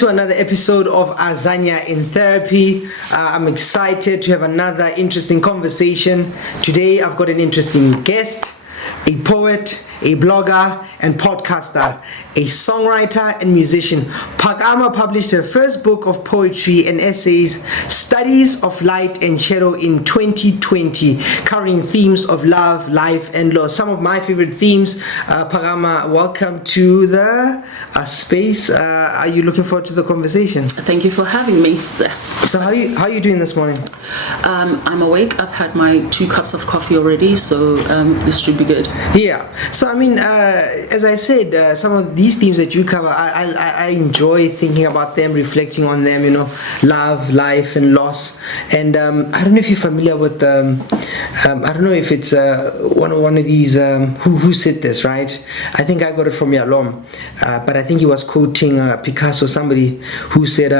to another episode of Azania in Therapy. I'm excited to have another interesting conversation. Today I've got an interesting guest, a poet, a blogger and podcaster, a songwriter and musician. Phakama published her first book of poetry and essays, Studies of Light and Shadow, in 2020, covering themes of love, life and loss. Some of my favorite themes. Phakama, welcome to the space. Are you looking forward to the conversation? Thank you for having me. So how are you doing this morning? I'm awake. I've had my 2 cups of coffee already, so this should be good. Yeah. So I mean, as I said, some of these themes that you cover, I enjoy thinking about them, reflecting on them. You know, love, life, and loss. And I don't know if you're familiar with. I don't know if it's one of these. Who said this, right? I think I got it from Yalom, but I think he was quoting Picasso, somebody who said.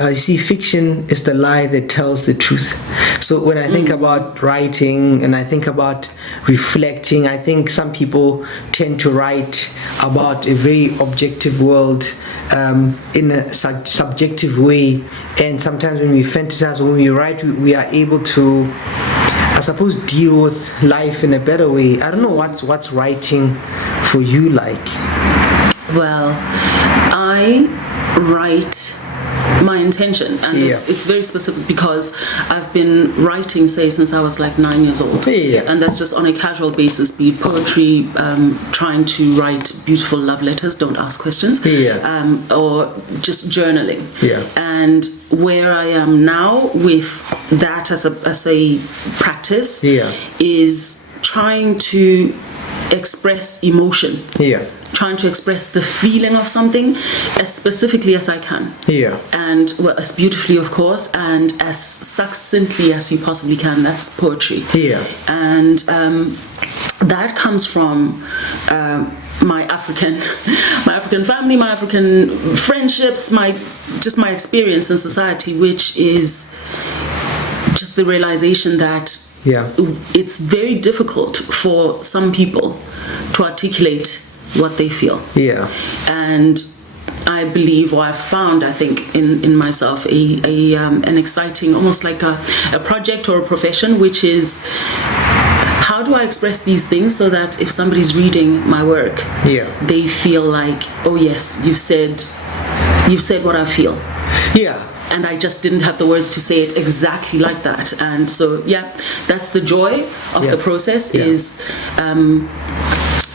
You see, fiction is the lie that tells the truth. So when I think about writing and I think about reflecting, I think some people tend to write about a very objective world in a subjective way. And sometimes when we fantasize or when we write, we are able to, I suppose, deal with life in a better way. I don't know what's writing for you like. Well, I write my intention, and it's very specific because I've been writing, say, since I was like 9 years old, and that's just on a casual basis, be it poetry, trying to write beautiful love letters, don't ask questions, or just journaling. And where I am now with that as a practice is trying to express emotion. Trying to express the feeling of something as specifically as I can. And well, as beautifully, of course, and as succinctly as you possibly can. That's poetry. And that comes from my African family, my African friendships, my experience in society, which is just the realization that it's very difficult for some people to articulate what they feel. And I believe, or I've found, I think, in myself, an exciting, almost like a project or a profession, which is how do I express these things so that if somebody's reading my work, they feel like, oh yes, you've said what I feel. And I just didn't have the words to say it exactly like that. And so, that's the joy of the process. Is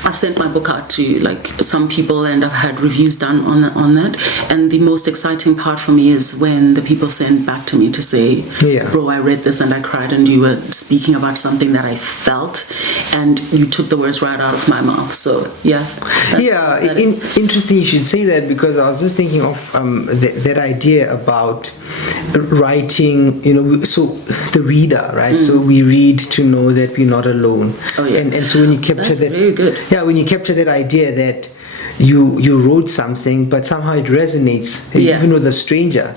I've sent my book out to like some people, and I've had reviews done on that. And the most exciting part for me is when the people send back to me to say, bro, I read this and I cried, and you were speaking about something that I felt, and you took the words right out of my mouth. So interesting you should say that, because I was just thinking of that idea about writing, you know, so the reader, right? So we read to know that we're not alone. And so when you capture that, very good. When you capture that idea that you wrote something, but somehow it resonates, even with a stranger.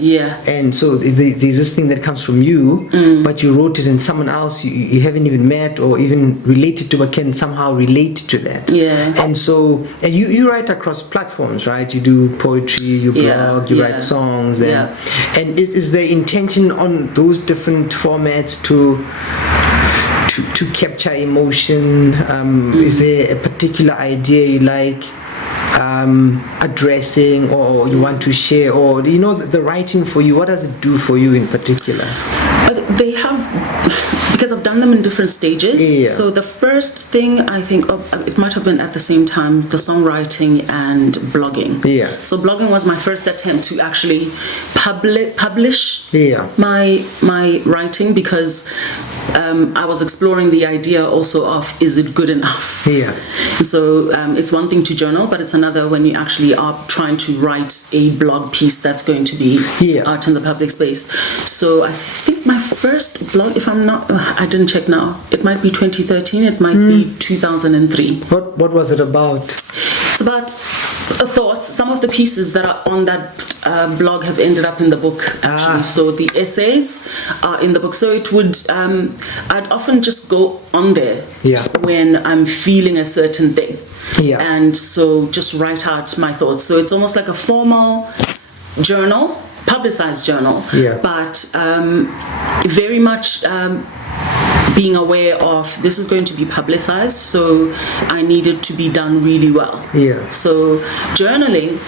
And so there's this thing that comes from you, but you wrote it, and someone else you haven't even met or even related to, but can somehow relate to that. And so, and you write across platforms, right? You do poetry, you blog, you write songs, and is the intention on those different formats to capture emotion? Is there a particular idea you like addressing, or you want to share, or you know, the writing for you, what does it do for you in particular? They have, because I've done them in different stages. So the first thing, I think, it might have been at the same time, the songwriting and blogging. So blogging was my first attempt to actually publish my writing, because I was exploring the idea also of, is it good enough? And so it's one thing to journal, but it's another when you actually are trying to write a blog piece that's going to be out in the public space. So I think my first blog, if I'm not, I didn't check now, it might be 2013, it might be 2003. What was it about? It's about thoughts. Some of the pieces that are on that blog have ended up in the book, actually. So the essays are in the book. So it would, I'd often just go on there when I'm feeling a certain thing. And so just write out my thoughts. So it's almost like a formal journal, publicized journal, but very much being aware of this is going to be publicized, so I need it to be done really well. So journaling,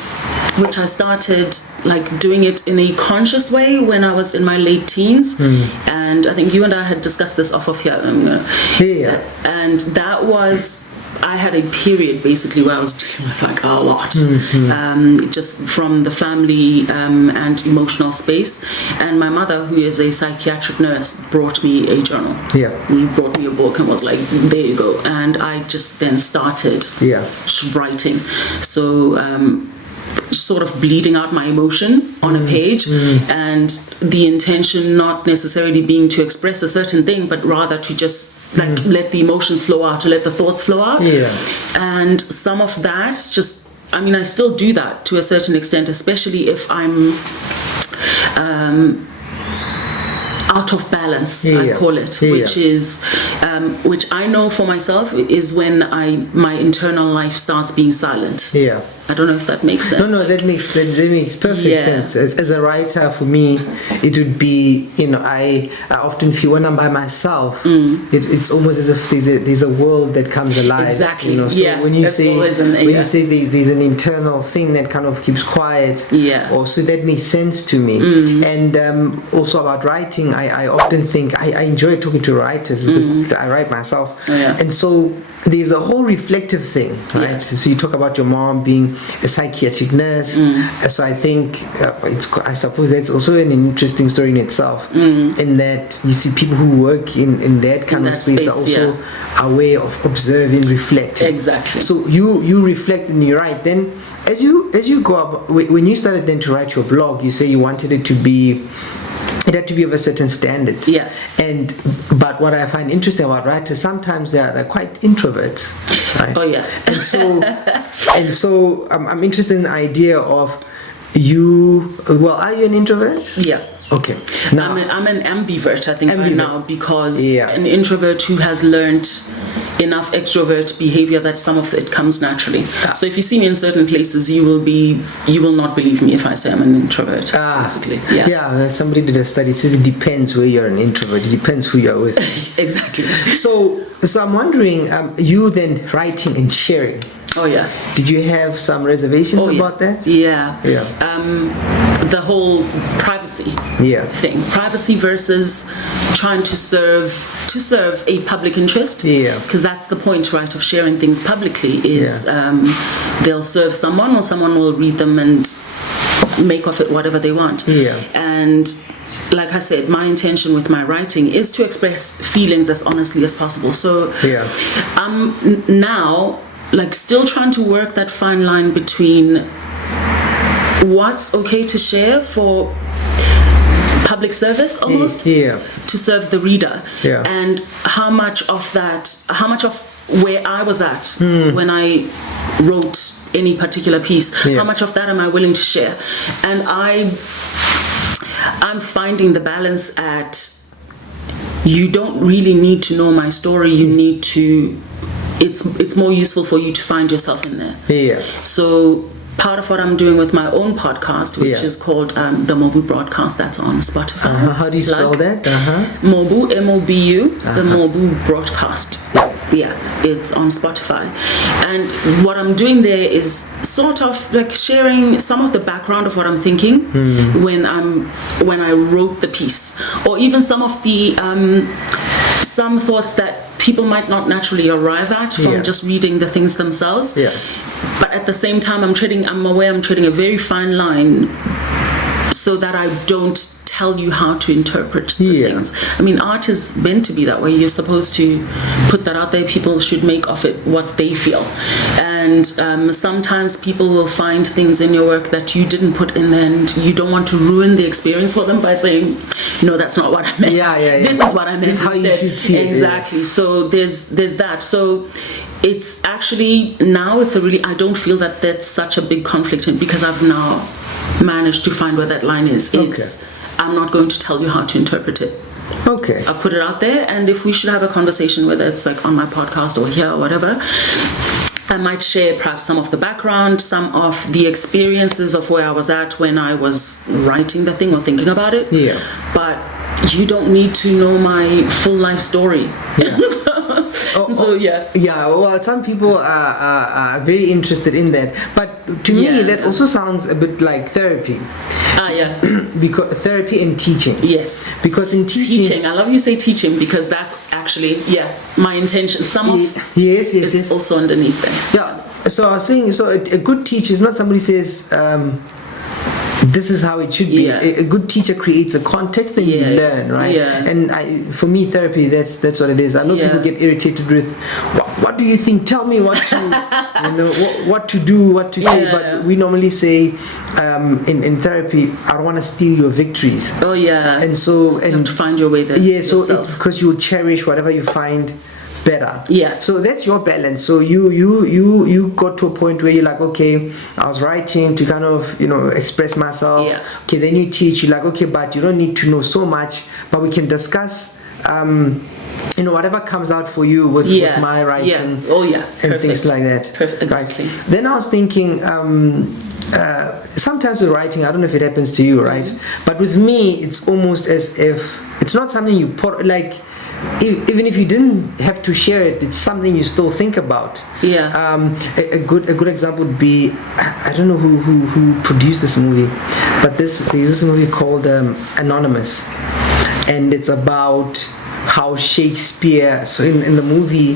which I started like doing it in a conscious way when I was in my late teens, and I think you and I had discussed this off of here, and that was, I had a period basically where I was dealing with like a lot, just from the family and emotional space. And my mother, who is a psychiatric nurse, brought me a journal. She brought me a book and was like, there you go. And I just then started writing. So sort of bleeding out my emotion on a page, and the intention not necessarily being to express a certain thing, but rather to just like let the emotions flow out, to let the thoughts flow out. And some of that just, I mean, I still do that to a certain extent, especially if I'm out of balance, I call it, which is which I know for myself is when my internal life starts being silent. I don't know if that makes sense. No, that makes perfect sense. As a writer, for me, it would be, I often feel when I'm by myself, it's almost as if there's a world that comes alive. Exactly. So when you say you say there's an internal thing that kind of keeps quiet, so that makes sense to me. And also about writing, I often think I enjoy talking to writers because I write myself, and so there's a whole reflective thing, right? So you talk about your mom being a psychiatric nurse, so I think I suppose that's also an interesting story in itself, in that you see people who work in that kind of space are also aware of observing, reflecting. Exactly. So you reflect and you write. Then as you go up, when you started then to write your blog, you say you wanted it had to be of a certain standard. But what I find interesting about writers, sometimes they're quite introverts, right? And so I'm interested in the idea of you. Well, are you an introvert? Okay. Now I'm an ambivert, I think, right now, because an introvert who has learned enough extrovert behavior that some of it comes naturally. So if you see me in certain places, you will not believe me if I say I'm an introvert. Basically. Somebody did a study. It says it depends where you're an introvert. It depends who you're with. Exactly. So I'm wondering, you then writing and sharing. Did you have some reservations about that? The whole privacy thing. Privacy versus trying to serve a public interest. Because that's the point, right, of sharing things publicly is they'll serve someone, or someone will read them and make of it whatever they want. And like I said, my intention with my writing is to express feelings as honestly as possible. So I'm now like still trying to work that fine line between what's okay to share for public service almost to serve the reader, and how much of where I was at when I wrote any particular piece, how much of that am I willing to share. And I'm finding the balance at, you don't really need to know my story, you need to, it's more useful for you to find yourself in there. So part of what I'm doing with my own podcast, which is called the Mobu Broadcast, that's on Spotify. How do you spell that? Mobu, M-O-B-U, the Mobu Broadcast. It's on Spotify. And what I'm doing there is sort of like sharing some of the background of what I'm thinking when I wrote the piece, or even some of the some thoughts that people might not naturally arrive at from just reading the things themselves. But at the same time, I'm aware I'm treading a very fine line so that I don't tell you how to interpret the things. I mean, art is meant to be that way. You're supposed to put that out there. People should make of it what they feel. And sometimes people will find things in your work that you didn't put in there, and you don't want to ruin the experience for them by saying, no, that's not what I meant. This is what I meant. This is how you should see it. Exactly. So there's that. So it's actually, now it's I don't feel that that's such a big conflict, because I've now managed to find where that line is. I'm not going to tell you how to interpret it. I've put it out there, and if we should have a conversation, whether it's like on my podcast or here or whatever, I might share perhaps some of the background, some of the experiences of where I was at when I was writing the thing or thinking about it. Yeah. But you don't need to know my full life story. Yeah. Yeah. Yeah, well, some people are very interested in that. But to me, that also sounds a bit like therapy. Yeah. Because therapy and teaching. Yes. Because in teaching, I love you say teaching because that's actually my intention. Some of it's also underneath there. Yeah. So I was saying, a good teacher is not somebody says, this is how it should be. A good teacher creates a context and you learn, right? Yeah. And for me, therapy, that's what it is. I know people get irritated with, what do you think? Tell me what to, what to do, what to say. But we normally say, in therapy, I don't want to steal your victories. Oh yeah. And so, you have to find your way there. Yeah. So it's because you'll cherish whatever you find better. Yeah. So that's your balance. So you got to a point where you're like, okay, I was writing to kind of express myself. Yeah. Okay, then you teach. You're like, okay, but you don't need to know so much, but we can discuss. Whatever comes out for you with my writing. Yeah. Oh yeah. And Perfect. things like that. Perfect. Exactly. Right. Then I was thinking. Sometimes with writing, I don't know if it happens to you, right? But with me, it's almost as if it's not something you put like. Even if you didn't have to share it, it's something you still think about. Yeah. A good example would be, I don't know who produced this movie, but there's this movie called Anonymous, and it's about how Shakespeare. So in the movie,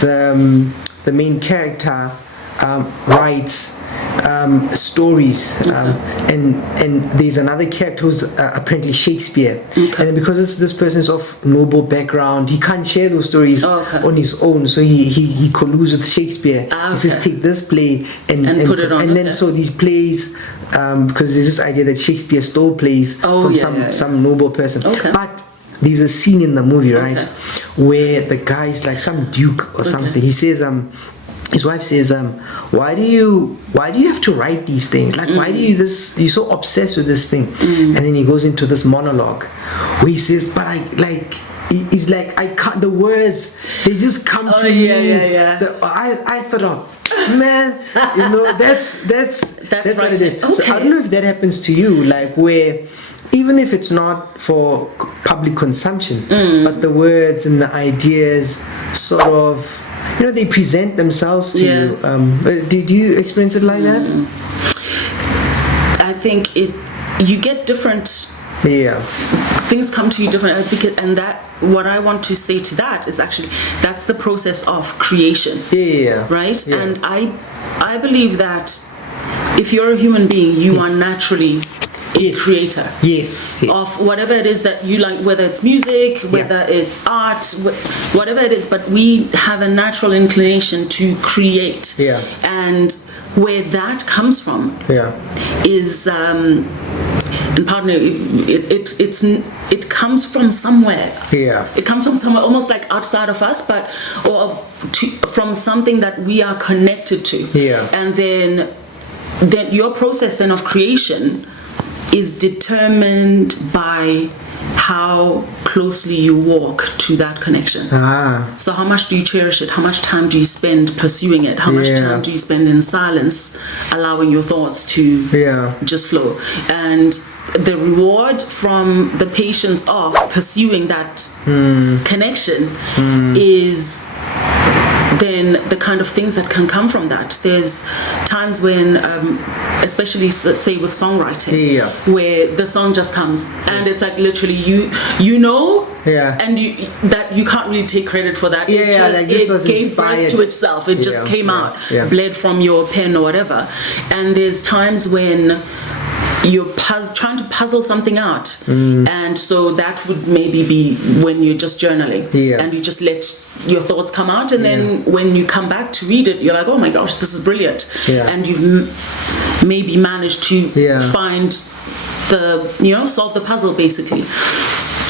the main character writes stories, and there's another character who's apparently Shakespeare, and because this person's of noble background, he can't share those stories on his own, so he colludes with Shakespeare. He says, take this play and put it on, and then so these plays, because there's this idea that Shakespeare stole plays from some noble person, but there's a scene in the movie, right, where the guy's like some duke or something. He says, his wife says, why do you have to write these things? Like, why do you're so obsessed with this thing? And then he goes into this monologue where he says, but he's like, I can't, the words, they just come to me. I thought, man, that's right. what it is. So I don't know if that happens to you, like where, even if it's not for public consumption, but the words and the ideas sort of, they present themselves to you. Did you experience it like that? I think you get different. Things come to you different, and that what I want to say to that is actually that's the process of creation. Right. Yeah. And I believe that if you're a human being, you are naturally a creator of whatever it is that you like, whether it's music, whether it's art, whatever it is, but we have a natural inclination to create, and where that comes from is and pardon me, it comes from somewhere. It comes from somewhere almost like outside of us, but from something that we are connected to. And then your process then of creation is determined by how closely you walk to that connection. So how much do you cherish it? How much time do you spend pursuing it? How much time do you spend in silence, allowing your thoughts to just flow? And the reward from the patience of pursuing that connection is then the kind of things that can come from that. There's times when, especially say with songwriting, where the song just comes and it's like literally and you can't really take credit for that. It gave birth to itself. It just came out, bled from your pen or whatever. And there's times when you're trying to puzzle something out, and so that would maybe be when you're just journaling and you just let your thoughts come out, and then when you come back to read it, you're like, oh my gosh, this is brilliant, and you've maybe managed to find solve the puzzle basically.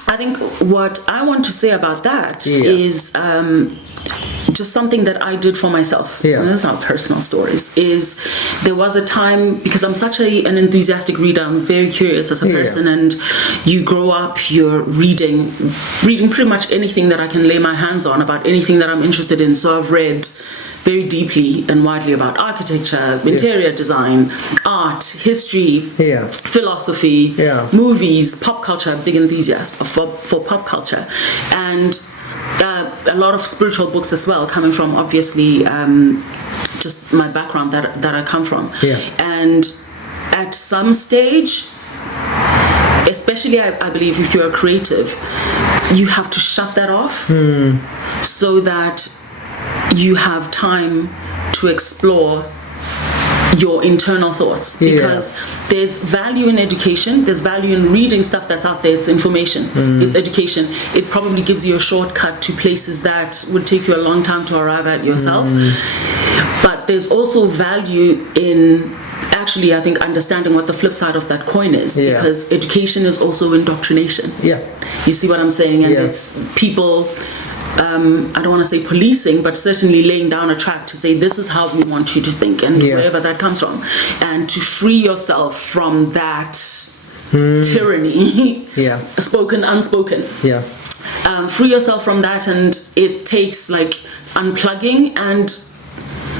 I think what I want to say about that is just something that I did for myself. And those are personal stories. Is there was a time, because I'm such an enthusiastic reader, I'm very curious as a person, and you grow up, you're reading pretty much anything that I can lay my hands on about anything that I'm interested in. So I've read very deeply and widely about architecture, interior design, art, history, philosophy, movies, pop culture. Big enthusiast for pop culture, and a lot of spiritual books as well, coming from obviously just my background that I come from. And at some stage, especially I believe if you're a creative, you have to shut that off so that you have time to explore your internal thoughts, because there's value in education, there's value in reading stuff that's out there. It's information, it's education. It probably gives you a shortcut to places that would take you a long time to arrive at yourself. But there's also value in actually, I think, understanding what the flip side of that coin is, because education is also indoctrination. You see what I'm saying? And it's people, I don't want to say policing, but certainly laying down a track to say this is how we want you to think, and wherever that comes from, and to free yourself from that tyranny, spoken, unspoken. Free yourself from that, and it takes like unplugging and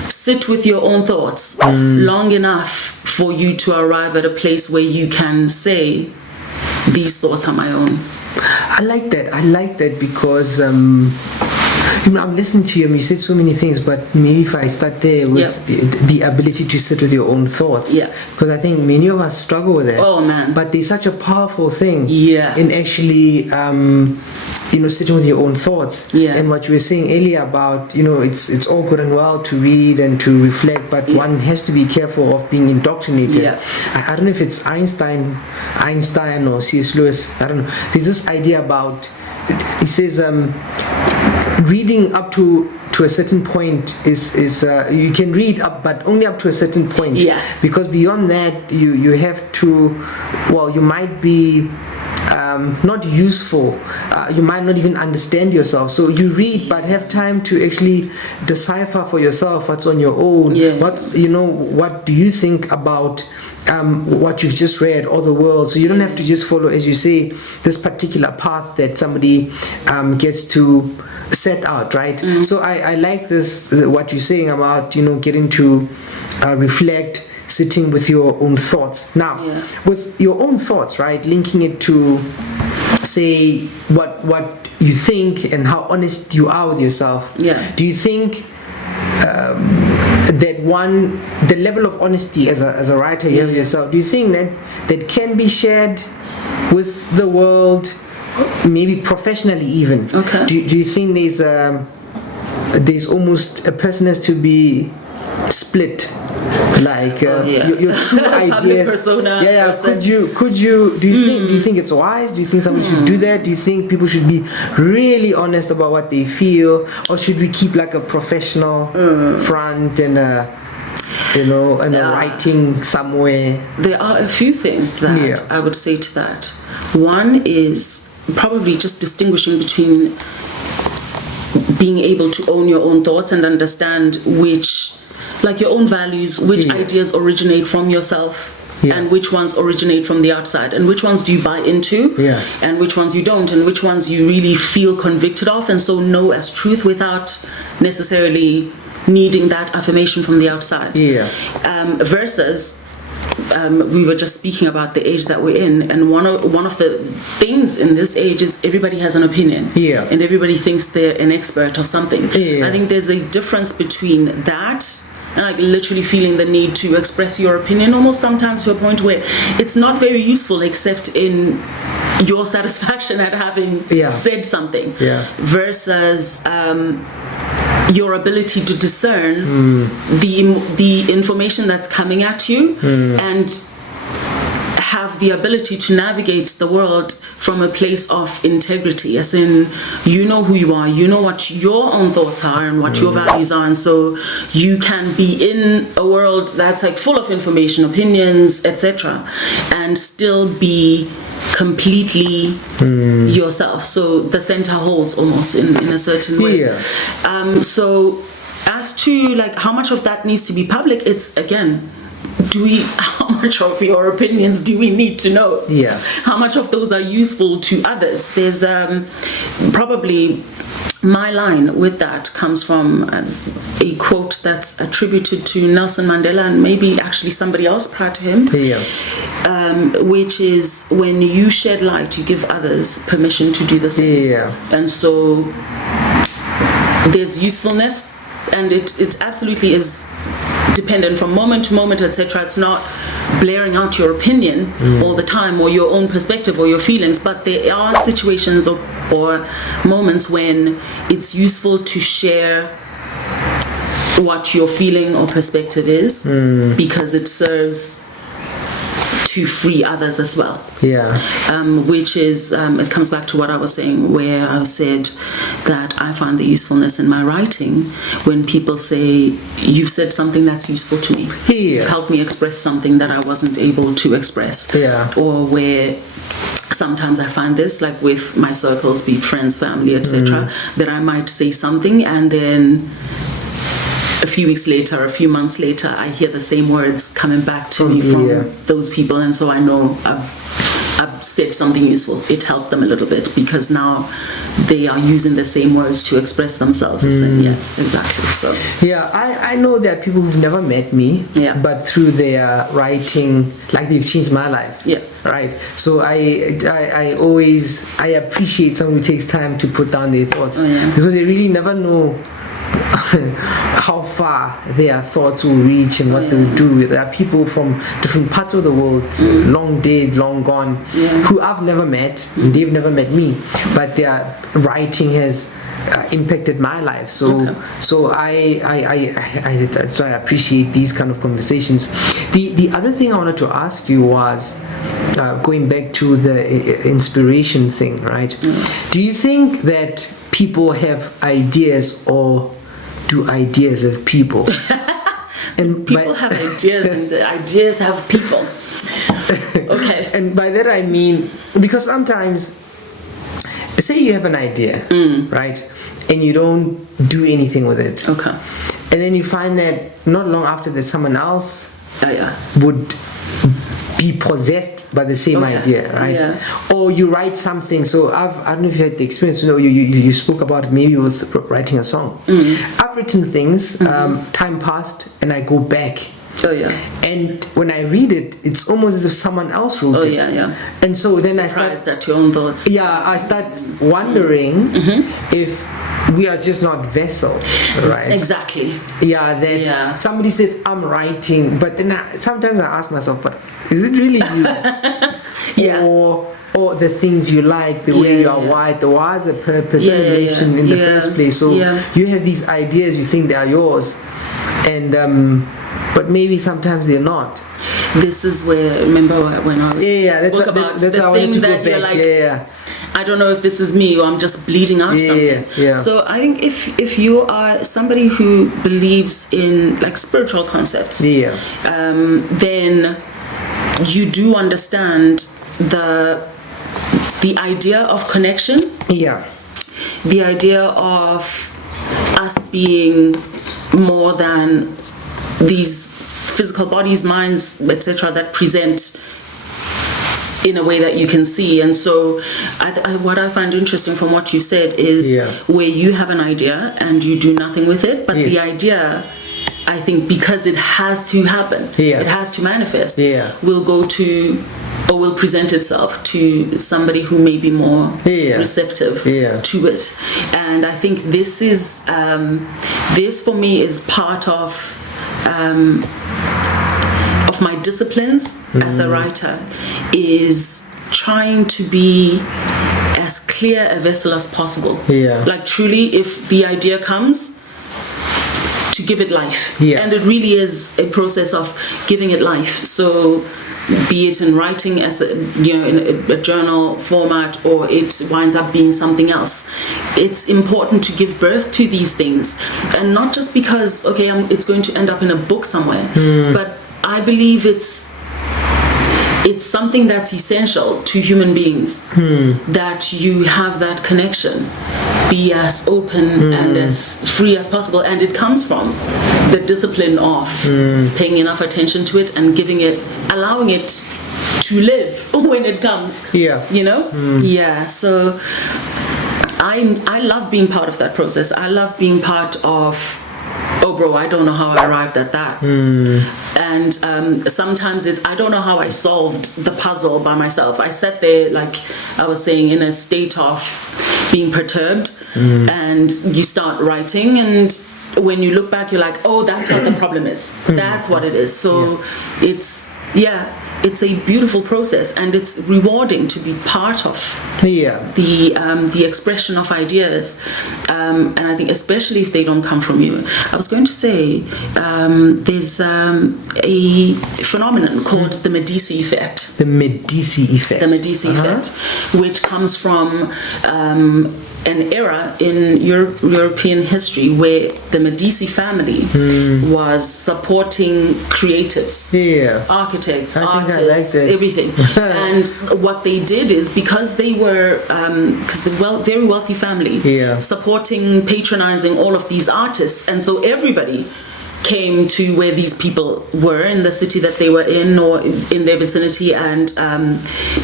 sit with your own thoughts long enough for you to arrive at a place where you can say, these thoughts are my own. I like that because I'm listening to you and you said so many things, but maybe if I start there with the ability to sit with your own thoughts, because I think many of us struggle with that. Oh man! But there's such a powerful thing in actually sitting with your own thoughts. And what you were saying earlier about, it's all good and well to read and to reflect, but one has to be careful of being indoctrinated. I don't know if it's Einstein or C.S. Lewis, I don't know. There's this idea about, he says reading up to a certain point is you can read up, but only up to a certain point, because beyond that you have to, you might be not useful, you might not even understand yourself, so you read but have time to actually decipher for yourself what's on your own. What do you think about what you've just read, or the world, so you don't have to just follow, as you say, this particular path that somebody gets to set out, right? So I like this, what you're saying about getting to reflect, sitting with your own thoughts. Now, with your own thoughts, right, linking it to, say, what you think and how honest you are with yourself. Do you think that the level of honesty as a writer you have with yourself, do you think that can be shared with the world, maybe professionally even? Do you think there's almost a person has to be split, like your true ideas? Persona. Could you do you think it's wise? Do you think somebody should do that? Do you think people should be really honest about what they feel, or should we keep like a professional front and a writing somewhere? There are a few things that I would say to that. One is probably just distinguishing between being able to own your own thoughts and understand which, like your own values, which ideas originate from yourself, and which ones originate from the outside, and which ones do you buy into, and which ones you don't, and which ones you really feel convicted of, and so know as truth without necessarily needing that affirmation from the outside. Versus we were just speaking about the age that we're in, and one of the things in this age is everybody has an opinion, and everybody thinks they're an expert of something. I think there's a difference between that and like literally feeling the need to express your opinion, almost sometimes to a point where it's not very useful except in your satisfaction at having said something, versus your ability to discern the information that's coming at you and have the ability to navigate the world from a place of integrity, as in you know who you are, you know what your own thoughts are and what your values are, and so you can be in a world that's like full of information, opinions, etc., and still be completely yourself. So the center holds almost in a certain way. So as to like how much of that needs to be public, it's again, how much of your opinions do we need to know? How much of those are useful to others? There's probably my line with that comes from a quote that's attributed to Nelson Mandela and maybe actually somebody else prior to him, which is, when you shed light, you give others permission to do the same. And so there's usefulness, and it absolutely is dependent from moment to moment, etc. It's not blaring out your opinion all the time, or your own perspective or your feelings, but there are situations or moments when it's useful to share what your feeling or perspective is, because it serves to free others as well. Which is, it comes back to what I was saying, where I said that I find the usefulness in my writing when people say, you've said something that's useful to me. You've helped me express something that I wasn't able to express. Or where sometimes I find this, like with my circles, be it friends, family, etc., that I might say something and then a few weeks later, a few months later, I hear the same words coming back to me from those people, and so I know I've said something useful. It helped them a little bit because now they are using the same words to express themselves. Exactly. So I know there are people who've never met me, but through their writing, like, they've changed my life. Right. So I appreciate someone who takes time to put down their thoughts, because they really never know how far their thoughts will reach and what they will do. There are people from different parts of the world, long dead, long gone, who I've never met, and they've never met me, but their writing has impacted my life. So I appreciate these kind of conversations. The other thing I wanted to ask you was, going back to the inspiration thing, right? Do you think that people have ideas, or do ideas have people? And people have ideas, and ideas have people. Okay. And by that I mean, because sometimes, say you have an idea, right, and you don't do anything with it. And then you find that not long after that, someone else would be possessed by the same idea, right? Or you write something. So I don't know if you had the experience. You spoke about it maybe with writing a song. I've written things. Time passed, and I go back. And when I read it, it's almost as if someone else wrote it. And so then surprised at your own thoughts. I start wondering if we are just not vessels, right? Exactly. That somebody says, I'm writing, but then sometimes I ask myself, but is it really you? Or the things you like, the way you are wired, the why's a purpose, relation in the first place. So you have these ideas, you think they are yours, and but maybe sometimes they're not. This is where, remember when I was spoke about that's the how I thing wanted to that go you're back. like, I don't know if this is me or I'm just bleeding out something. So I think if you are somebody who believes in, like, spiritual concepts, then you do understand the idea of connection. The idea of us being more than these physical bodies, minds, etc., that present in a way that you can see. And so what I find interesting from what you said is where you have an idea and you do nothing with it, but the idea, I think, because it has to happen, it has to manifest, will go to, or will present itself to somebody who may be more receptive to it. And I think this is this for me is part of my disciplines as a writer, is trying to be as clear a vessel as possible. Like, truly, if the idea comes, to give it life. And it really is a process of giving it life. So be it in writing as in a journal format, or it winds up being something else. It's important to give birth to these things, and not just because it's going to end up in a book somewhere, but I believe it's something that's essential to human beings, that you have that connection, be as open and as free as possible, and it comes from the discipline of paying enough attention to it and allowing it to live when it comes. So I love being part of that process. I love being part of, oh bro, I don't know how I arrived at that. And sometimes it's, I don't know how I solved the puzzle by myself. I sat there, like I was saying, in a state of being perturbed, and you start writing, and when you look back, you're like, oh, that's what the problem is. That's what it is. So it's a beautiful process, and it's rewarding to be part of the expression of ideas, and I think especially if they don't come from you. I was going to say there's a phenomenon called the Medici effect. The Medici effect. The Medici effect, which comes from an era in European history where the Medici family was supporting creatives, architects, artists, everything. And what they did is, because they were, very wealthy family, supporting, patronizing all of these artists, and so everybody came to where these people were in the city that they were in or in their vicinity, and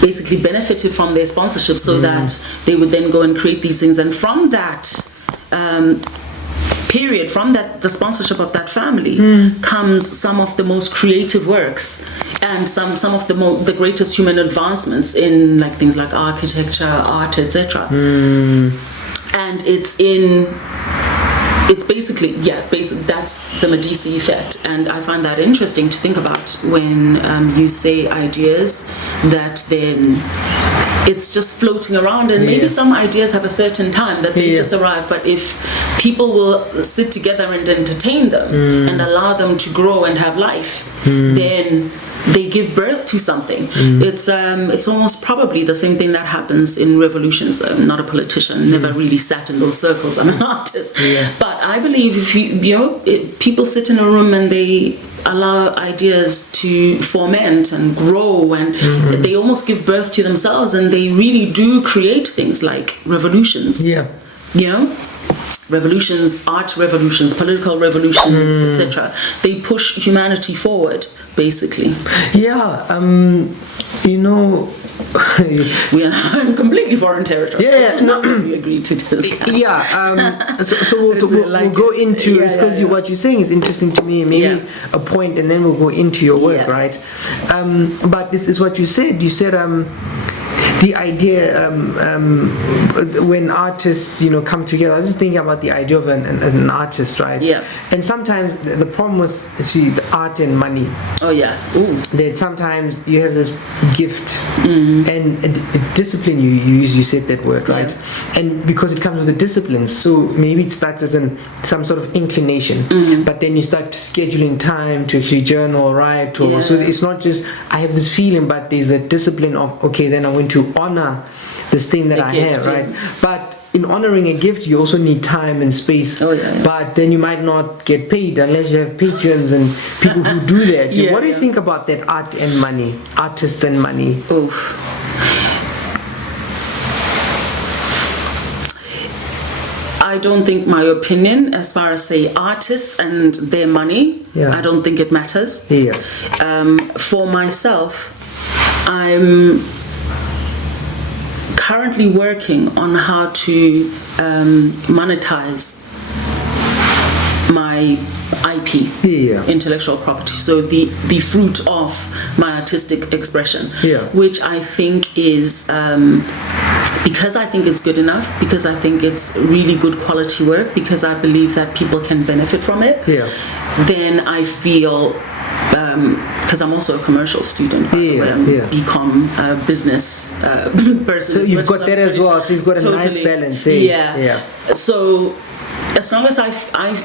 basically benefited from their sponsorship, so that they would then go and create these things. And from that period, from that, the sponsorship of that family, comes some of the most creative works and some of the greatest human advancements in like things like architecture, art, etc. And it's basically, that's the Medici effect. And I find that interesting to think about when you say ideas that then it's just floating around, and maybe some ideas have a certain time that they just arrive, but if people will sit together and entertain them and allow them to grow and have life, then they give birth to something. It's almost probably the same thing that happens in revolutions. I'm not a politician, never really sat in those circles. I'm an artist, but I believe if people sit in a room and they allow ideas to ferment and grow, and they almost give birth to themselves, and they really do create things like revolutions. Revolutions, art revolutions, political revolutions, etc. They push humanity forward, basically. We are in completely foreign territory. We agreed to this. So we'll go into, because what you're saying is interesting to me. Maybe a point, and then we'll go into your work, right? But this is what you said. You said the idea when artists come together. I was just thinking about the idea of an artist, right? And sometimes the problem with the art and money, that sometimes you have this gift and discipline. You said that word, right? And because it comes with the disciplines, so maybe it starts as some sort of inclination, but then you start scheduling time to actually journal or write, so it's not just I have this feeling, but there's a discipline of, okay, then I'm going to honor this thing that I have, right? But in honoring a gift, you also need time and space. But then you might not get paid unless you have patrons and people who do that. What do you think about that, art and money, artists and money? I don't think my opinion as far as, say, artists and their money, I don't think it matters. For myself, I'm currently working on how to monetize my IP, intellectual property, so the fruit of my artistic expression, which I think is because I think it's good enough, because I think it's really good quality work, because I believe that people can benefit from it, then I feel, because I'm also a commercial student, BCom business person. So you've got that as well. So you've got a nice balance. So as long as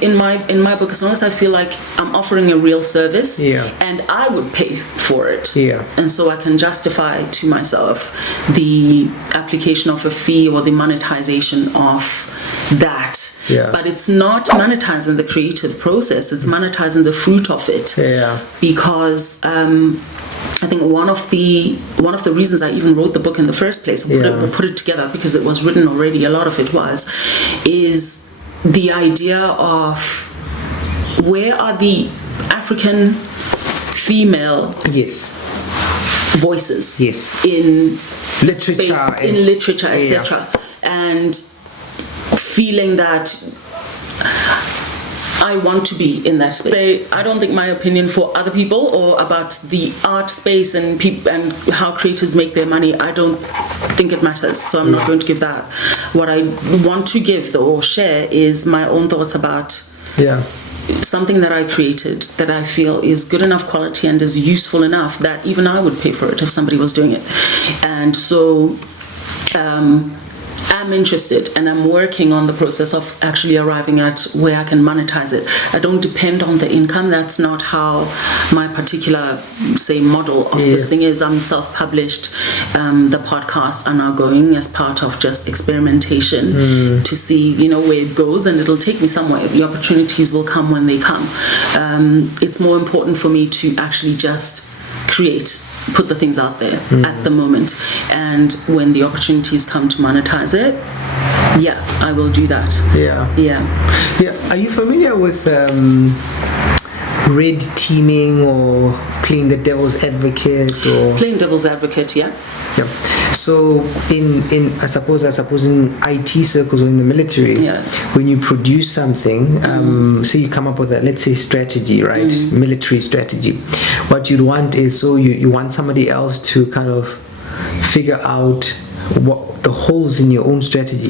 in my book, as long as I feel like I'm offering a real service, and I would pay for it, and so I can justify to myself the application of a fee or the monetization of that. But it's not monetizing the creative process, it's monetizing the fruit of it. Because I think one of the reasons I even wrote the book in the first place, put it together, because it was written already, a lot of it is the idea of where are the African female voices in literature, space, in literature, etc. And feeling that I want to be in that space. I don't think my opinion for other people or about the art space and and how creators make their money, I don't think it matters. So I'm not going to give that. What I want to give though, or share, is my own thoughts about something that I created that I feel is good enough quality and is useful enough that even I would pay for it if somebody was doing it. And so I'm interested, and I'm working on the process of actually arriving at where I can monetize it. I don't depend on the income. That's not how my particular, say, model of this thing is. I'm self-published. The podcasts are now going as part of just experimentation to see, where it goes, and it'll take me somewhere. The opportunities will come when they come. It's more important for me to actually just put the things out there at the moment, and when the opportunities come to monetize it, I will do that. Are you familiar with red teaming or playing the devil's advocate? Or playing devil's advocate? So in I suppose in IT circles or in the military, when you produce something, say you come up with a, let's say, strategy, right? Military strategy. What you'd want is, so you want somebody else to kind of figure out what the holes in your own strategy.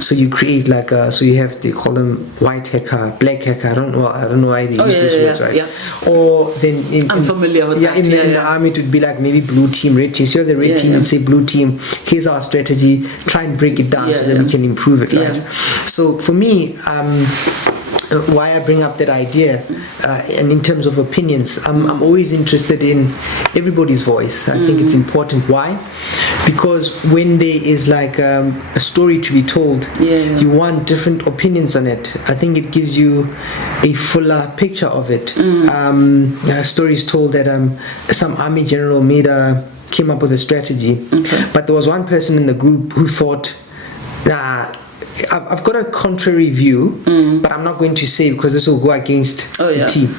So you create so you have, they call them white hacker, black hacker. I don't know why they use those words, right? Or then I'm familiar with that. In the army, it would be like maybe blue team, red team. So you're the red team, you'd say blue team, here's our strategy, try and break it down so that we can improve it, right? So for me, why I bring up that idea, and in terms of opinions, I'm always interested in everybody's voice. I think it's important. Why? Because when there is like a story to be told, you want different opinions on it. I think it gives you a fuller picture of it. A story is told that some army general came up with a strategy, but there was one person in the group who thought, I've got a contrary view, but I'm not going to say because this will go against the team.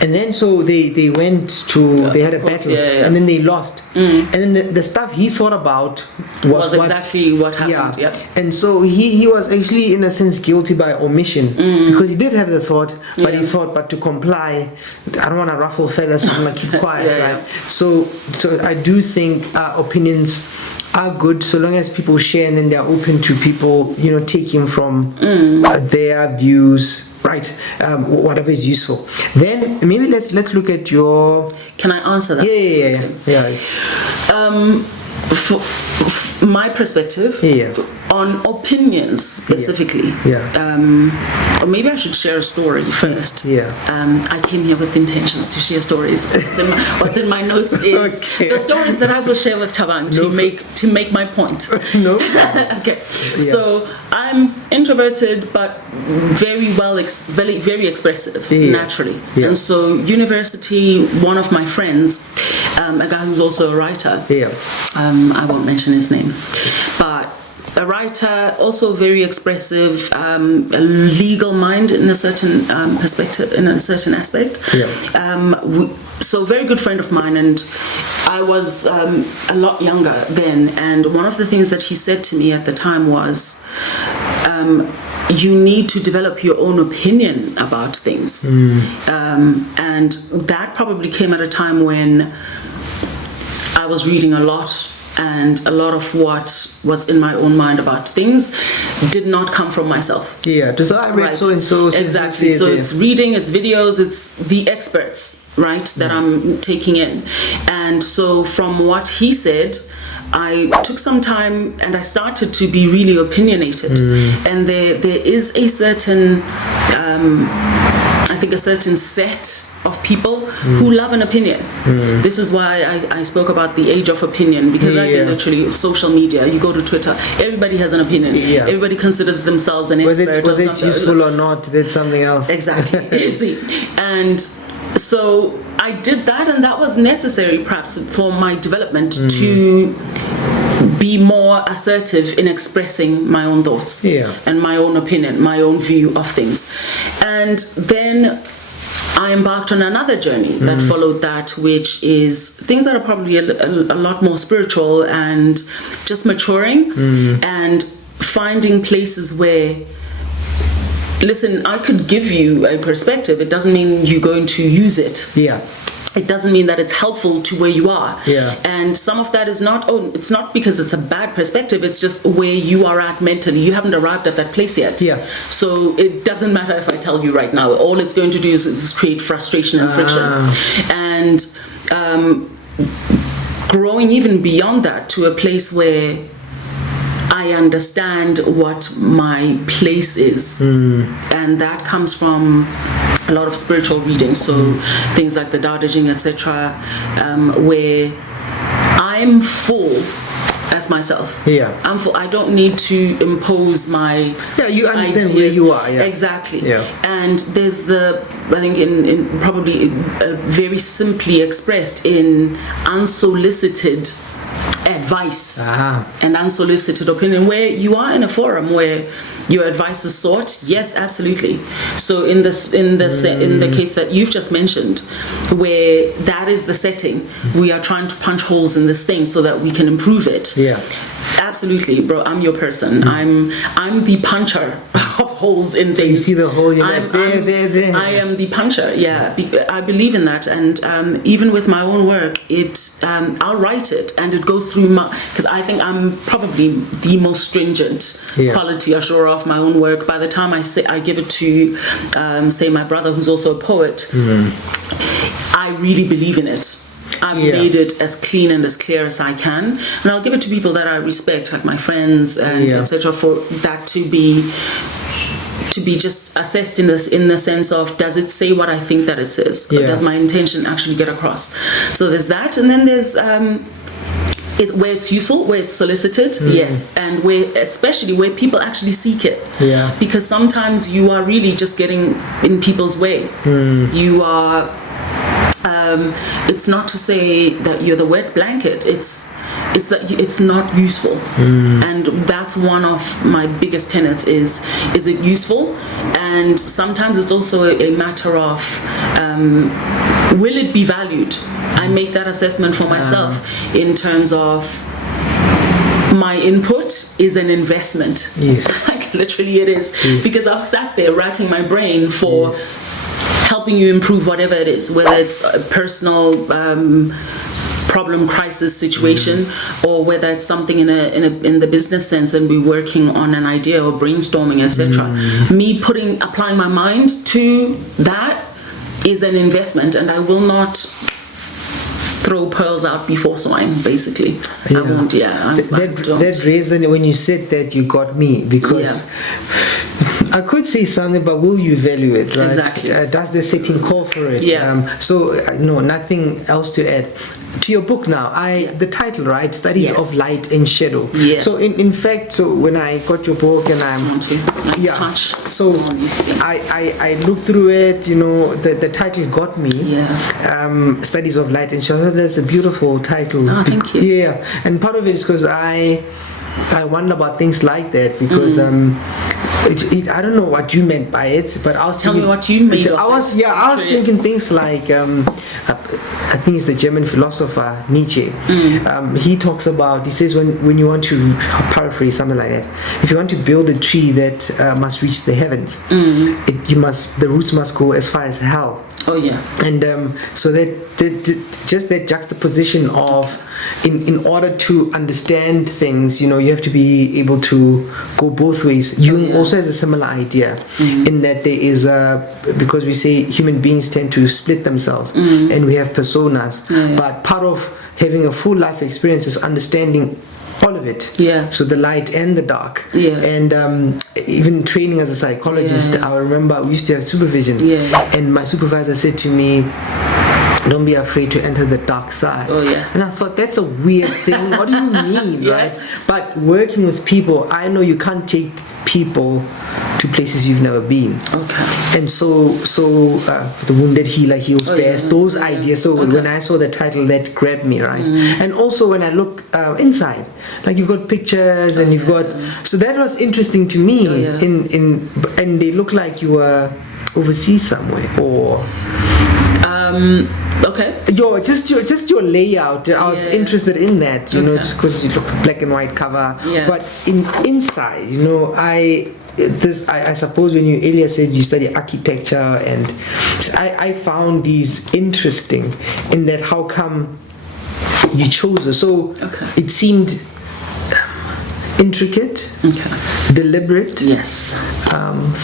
And then so they went to, they had a battle, and then they lost. And then the stuff he thought about was exactly what happened. And so he was actually, in a sense, guilty by omission, because he did have the thought, but he thought, but to comply, I don't want to ruffle feathers, so I'm going to keep quiet, right? So I do think opinions are good so long as people share, and then they're open to people, taking from their views, right? Whatever is useful. Then maybe let's look at your. Can I answer that? My perspective on opinions specifically. Or maybe I should share a story first. I came here with intentions to share stories. What's in my notes is the stories that I will share with Thabang to make my point. So I'm introverted, but very expressive naturally. And so university, one of my friends, a guy who's also a writer, I won't mention his name, but a writer, also very expressive, a legal mind in a certain perspective, in a certain aspect. So very good friend of mine, and I was a lot younger then, and one of the things that he said to me at the time was, you need to develop your own opinion about things. And that probably came at a time when I was reading a lot, and a lot of what was in my own mind about things did not come from myself. So I read so and so. Exactly. So it's reading, it's videos, it's the experts, right, that I'm taking in. And so from what he said, I took some time and I started to be really opinionated. And there is a certain, I think a certain set of people who love an opinion. This is why I spoke about the age of opinion, because right now, literally, social media, you go to Twitter, everybody has an opinion. Everybody considers themselves an expert. Whether it's useful or not, that's something else. Exactly. You see. And so I did that, and that was necessary perhaps for my development to be more assertive in expressing my own thoughts and my own opinion, my own view of things. And then I embarked on another journey that followed that, which is things that are probably a lot more spiritual, and just maturing and finding places where listen, I could give you a perspective. It doesn't mean you're going to use it. Yeah. It doesn't mean that it's helpful to where you are. Yeah. And some of that is not, it's not because it's a bad perspective, it's just where you are at mentally. You haven't arrived at that place yet. Yeah. So it doesn't matter if I tell you right now. All it's going to do is create frustration and friction. And growing even beyond that to a place where I understand what my place is. And that comes from a lot of spiritual reading, so things like the Tao Te Ching, etc., where I'm full as myself. Yeah. I'm full. I don't need to impose my you understand ideas. where you are. Yeah. Exactly. Yeah. And there's I think in probably very simply expressed in unsolicited advice and unsolicited opinion, where you are in a forum where your advice is sought. Yes, absolutely. So in the case that you've just mentioned, where that is the setting, we are trying to punch holes in this thing so that we can improve it. Yeah. Absolutely, bro. I'm your person. I'm the puncher of holes in things. So you see the hole, you're like, there. I am the puncher. Yeah, I believe in that, and even with my own work, I'll write it, and it goes through because I think I'm probably the most stringent quality assurer of my own work. By the time I give it to, say, my brother, who's also a poet, I really believe in it. I've made it as clean and as clear as I can, and I'll give it to people that I respect, like my friends and etc., for that to be just assessed in the sense of, does it say what I think that it says, or does my intention actually get across? So there's that, and then there's where it's useful, where it's solicited, yes, and especially where people actually seek it, because sometimes you are really just getting in people's way. You are. It's not to say that you're the wet blanket. It's that it's not useful, and that's one of my biggest tenets. Is it useful? And sometimes it's also a matter of will it be valued? I make that assessment for myself in terms of my input is an investment. Yes. Like literally it is, because I've sat there racking my brain for. Yes. Helping you improve whatever it is, whether it's a personal problem, crisis situation, or whether it's something in the business sense, and we're working on an idea or brainstorming, etc. Me applying my mind to that is an investment, and I will not throw pearls out before swine, basically. I won't. That reason when you said that, you got me, because I could say something, but will you value it, right? Exactly. Does the setting call for it? No, nothing else to add. To your book now, the title, right? Studies of Light and Shadow. Yes. So in fact, when I got your book and touch. So I looked through it. The title got me. Yeah. Studies of Light and Shadow. That's a beautiful title. Oh, thank you. Yeah, and part of it is because I wonder about things like that, because I don't know what you meant by it, but I was tell me what you made of I was thinking things like I think it's the German philosopher Nietzsche. He talks about, he says, when you want to paraphrase something like that, if you want to build a tree that must reach the heavens, the roots must go as far as hell. Oh yeah. And so just that juxtaposition of in order to understand things, you have to be able to go both ways. Jung also has a similar idea in that there is because we say human beings tend to split themselves and we have personas, but part of having a full life experience is understanding all of it. So the light and the dark. And even training as a psychologist, I remember we used to have supervision, and my supervisor said to me, don't be afraid to enter the dark side. And I thought, that's a weird thing. What do you mean? Right? But working with people, I know you can't take people to places you've never been. And so the wounded healer heals best, those ideas. So when I saw the title, that grabbed me, right? And also when I look inside, like you've got pictures and you've got, so that was interesting to me. And they look like you were overseas somewhere, or just your layout. I was interested in that, it's because you look black and white cover, but inside, this, I suppose when you earlier said you study architecture, and I found these interesting in that how come you chose it. So it seemed intricate, deliberate, yes,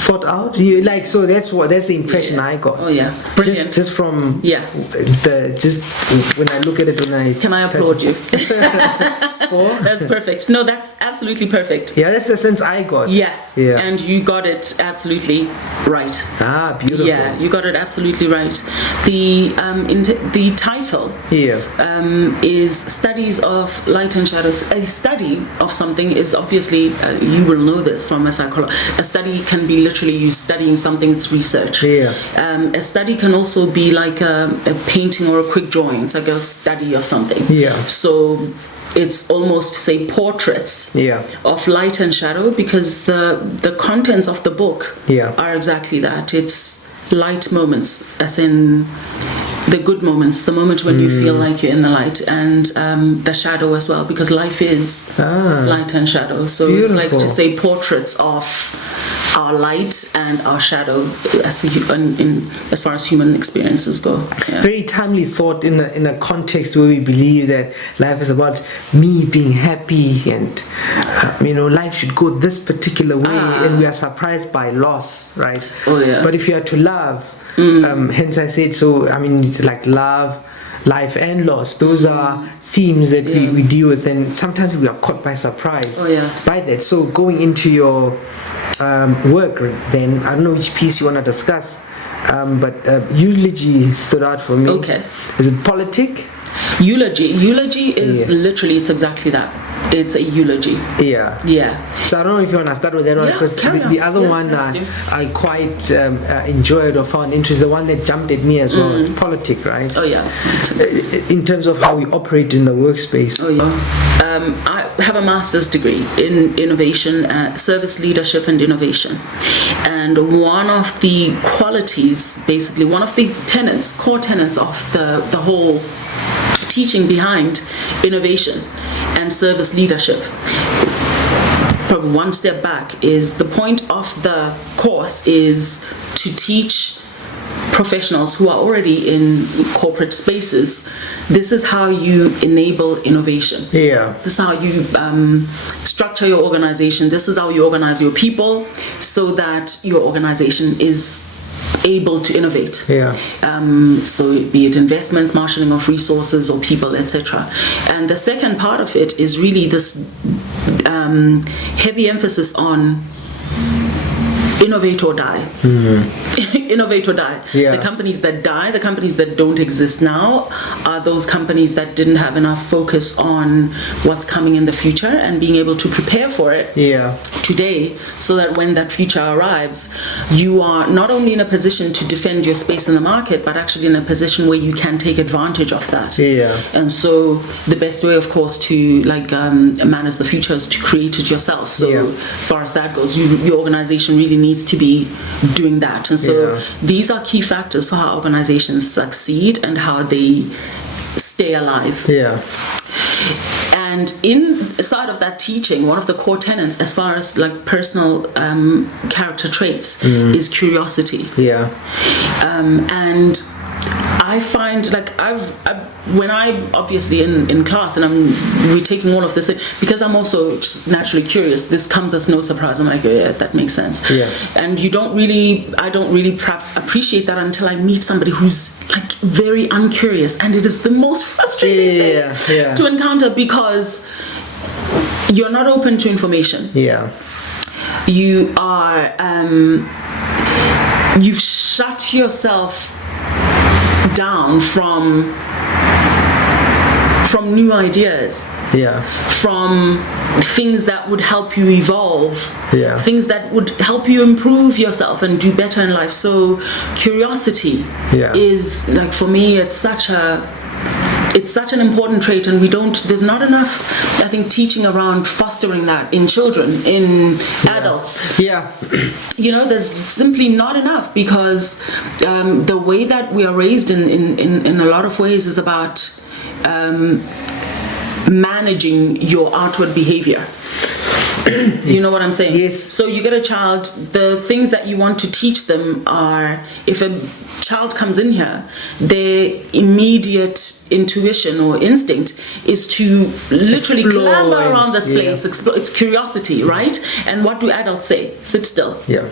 thought out. So that's the impression I got. Oh yeah, brilliant. Just from just when I look at it, can I applaud you? That's perfect. No, that's absolutely perfect. Yeah, that's the sense I got. Yeah. And you got it absolutely right. Ah, beautiful. Yeah, you got it absolutely right. The title is Studies of Light and Shadows. A study of something is obviously, you will know this from a psychologist, a study can be literally you studying something, it's research. A study can also be like a painting or a quick drawing. It's like a study of something. So it's almost, say, portraits of light and shadow, because the contents of the book are exactly that. It's light moments, as in the good moments, the moment when you feel like you're in the light, and the shadow as well, because life is light and shadow. So beautiful. It's like to say portraits of our light and our shadow as far as human experiences go. Very timely thought in a context where we believe that life is about me being happy, and life should go this particular way, and we are surprised by loss, right? But if you are to love, hence I said, so I mean, like love, life and loss, those are themes that we deal with, and sometimes we are caught by surprise by that. So going into your work, then I don't know which piece you want to discuss, but eulogy stood out for me. Is it politic? Eulogy is literally, it's exactly that. It's a eulogy. So I don't know if you want to start with that one, because the other one I quite enjoyed or found interesting, the one that jumped at me as well. It's politic, right? In terms of how we operate in the workspace. I have a master's degree in innovation, service leadership and innovation, and one of the qualities, basically one of the core tenets of the whole teaching behind innovation and service leadership, probably one step back, is the point of the course is to teach professionals who are already in corporate spaces, this is how you enable innovation. This is how you structure your organization. This is how you organize your people so that your organization is able to innovate. So be it investments, marshalling of resources or people, etc. And the second part of it is really this heavy emphasis on innovate or die. Innovate or die. The companies that die, the companies that don't exist now, are those companies that didn't have enough focus on what's coming in the future and being able to prepare for it today, so that when that future arrives, you are not only in a position to defend your space in the market, but actually in a position where you can take advantage of that. And so the best way, of course, to manage the future is to create it yourself. So as far as that goes, your organization really needs to be doing that. And so these are key factors for how organizations succeed and how they stay alive. And inside of that teaching, one of the core tenets as far as like personal character traits is curiosity. And I find like when I'm obviously in class and I'm retaking all of this, because I'm also just naturally curious, this comes as no surprise. I'm like, yeah, that makes sense. And I don't really perhaps appreciate that until I meet somebody who's like very uncurious, and it is the most frustrating thing to encounter, because you're not open to information. You are you've shut yourself down from new ideas, from things that would help you evolve, things that would help you improve yourself and do better in life. So curiosity is, like, for me, it's such an important trait, and there's not enough, I think, teaching around fostering that in children, in adults. There's simply not enough, because the way that we are raised in a lot of ways is about managing your outward behavior. You know what I'm saying? Yes. So you get a child, the things that you want to teach them are, if a child comes in here, their immediate intuition or instinct is to literally clamber around this place, explore. It's curiosity, right? And what do adults say? Sit still. Yeah.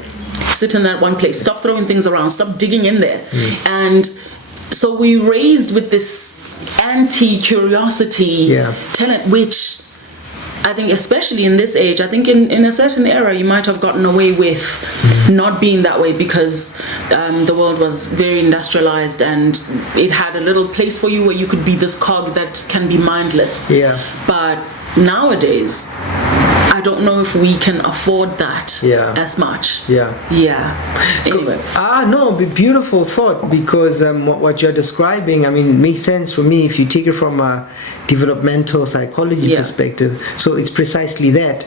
Sit in that one place. Stop throwing things around. Stop digging in there. And so we raised with this anti-curiosity tenet, which I think, especially in this age, I think in a certain era, you might have gotten away with not being that way because the world was very industrialized and it had a little place for you where you could be this cog that can be mindless. Yeah. But nowadays, I don't know if we can afford that as much. Yeah. Anyway. No, beautiful thought, because what you're describing, I mean, it makes sense for me if you take it from a developmental psychology perspective. So it's precisely that.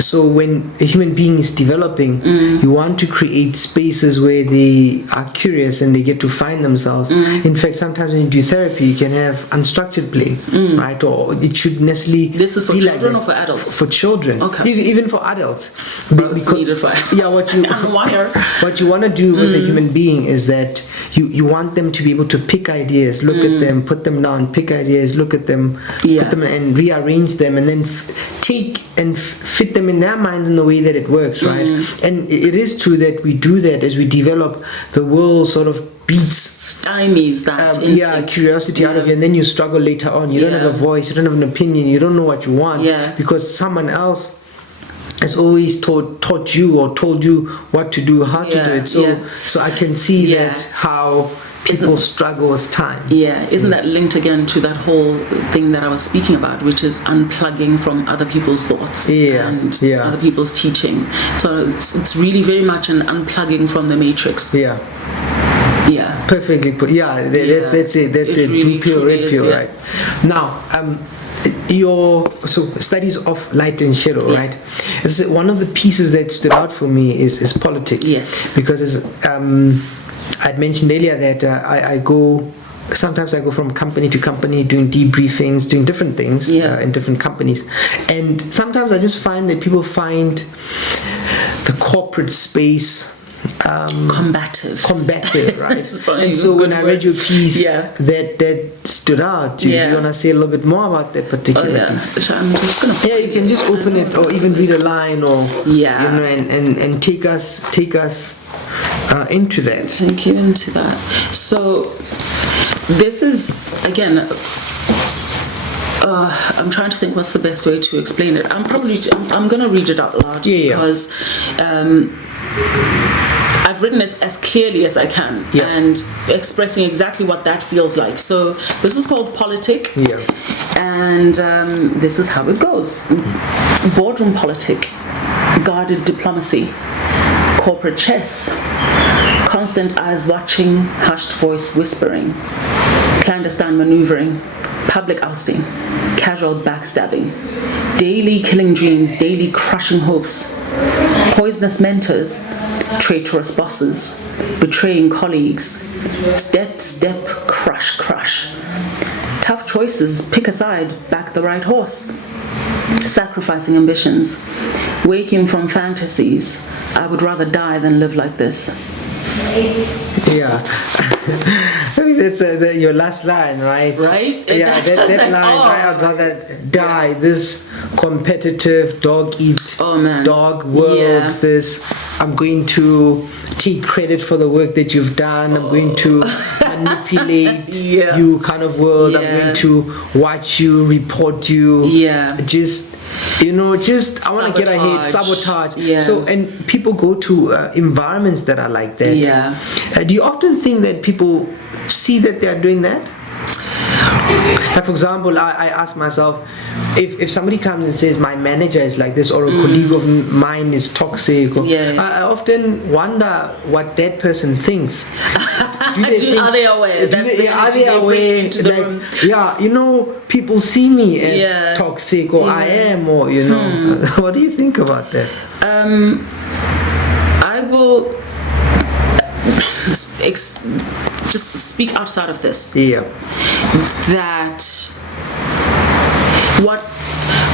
So when a human being is developing, you want to create spaces where they are curious and they get to find themselves. In fact, sometimes when you do therapy, you can have unstructured play, right? Or it should necessarily This is for children or for adults? For children. Okay. Even for adults. It's needed for adults. Yeah, what you want to do with a human being is that you want them to be able to pick ideas, look at them, put them down, pick ideas, look at them, put them and rearrange them, and then take and fit them in their minds in the way that it works, right? And it is true that we do that as we develop. The world sort of beats, stymies that instinct. Curiosity out of you, and then you struggle later on. You don't have a voice, you don't have an opinion, you don't know what you want, because someone else has always taught you or told you what to do, how to do it. So I can see that how people struggle with time. Isn't that linked again to that whole thing that I was speaking about, which is unplugging from other people's thoughts and other people's teaching? So it's really very much an unplugging from the matrix. Perfectly put. That's it. That's it. Really, Blue pill, red pill, is, right? Now, your studies of light and shadow, right? One of the pieces that stood out for me is politics. Yes. Because I'd mentioned earlier that sometimes I go from company to company doing debriefings, doing different things in different companies. And sometimes I just find that people find the corporate space combative, right? And so when I read your piece, that stood out. Do you want to say a little bit more about that particular piece? I'm just gonna you can just open it or even read a line or and take us into that. Take you into that. So this is again. I'm trying to think what's the best way to explain it. I'm going to read it out loud because I've written this as clearly as I can and expressing exactly what that feels like. So this is called Politic, and this is how it goes. Boardroom politic, guarded diplomacy, corporate chess, constant eyes watching, hushed voice whispering, clandestine maneuvering, public ousting, casual backstabbing, daily killing dreams, daily crushing hopes, poisonous mentors, traitorous bosses, betraying colleagues, step, crush, tough choices, pick a side, back the right horse, sacrificing ambitions, waking from fantasies, I would rather die than live like this. I mean, that's your last line, right? Right? That line, right? I'd rather die. This competitive dog world, this I'm going to take credit for the work that you've done. I'm going to manipulate you kind of world. I'm going to watch you, report you. Just I want to get ahead, sabotage. So, and people go to environments that are like that. Do you often think that people see that they are doing that? Like, for example, I ask myself, if somebody comes and says my manager is like this, or a colleague of mine is toxic, I often wonder what that person thinks. Are they aware? Are they aware? Like, people see me as toxic, or I am, or what do you think about that? I will just speak outside of this. That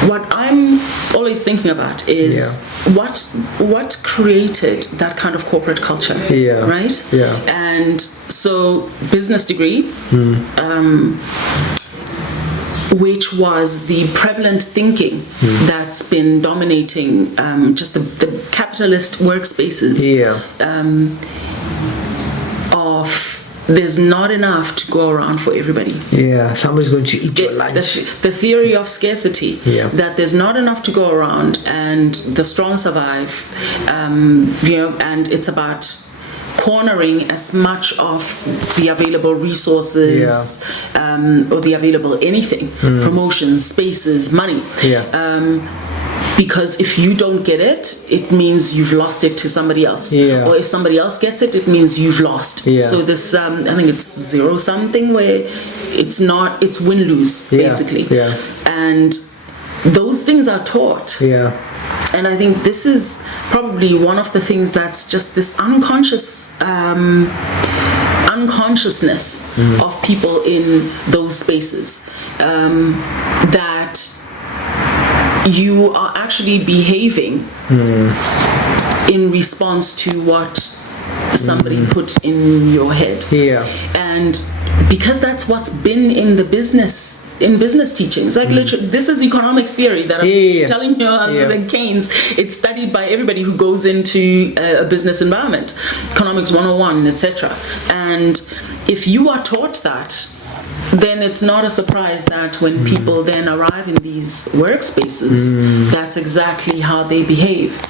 what I'm always thinking about is what created that kind of corporate culture, right? Yeah. And so business degree, which was the prevalent thinking that's been dominating just the capitalist workspaces of there's not enough to go around for everybody. Yeah, somebody's going to eat your lunch. The theory of scarcity, that there's not enough to go around and the strong survive, and it's about cornering as much of the available resources or the available anything, promotions, spaces, money. Because if you don't get it, it means you've lost it to somebody else. Or if somebody else gets it, it means you've lost. So this, I think it's zero something where it's win-lose, basically. And those things are taught. And I think this is probably one of the things that's just this unconsciousness of people in those spaces, that you are actually behaving in response to what somebody put in your head. And because that's what's been in the business teachings, like literally, this is economics theory that I'm telling you. Like Keynes, it's studied by everybody who goes into a business environment, economics 101, etc. And if you are taught that, then it's not a surprise that when people then arrive in these workspaces, that's exactly how they behave.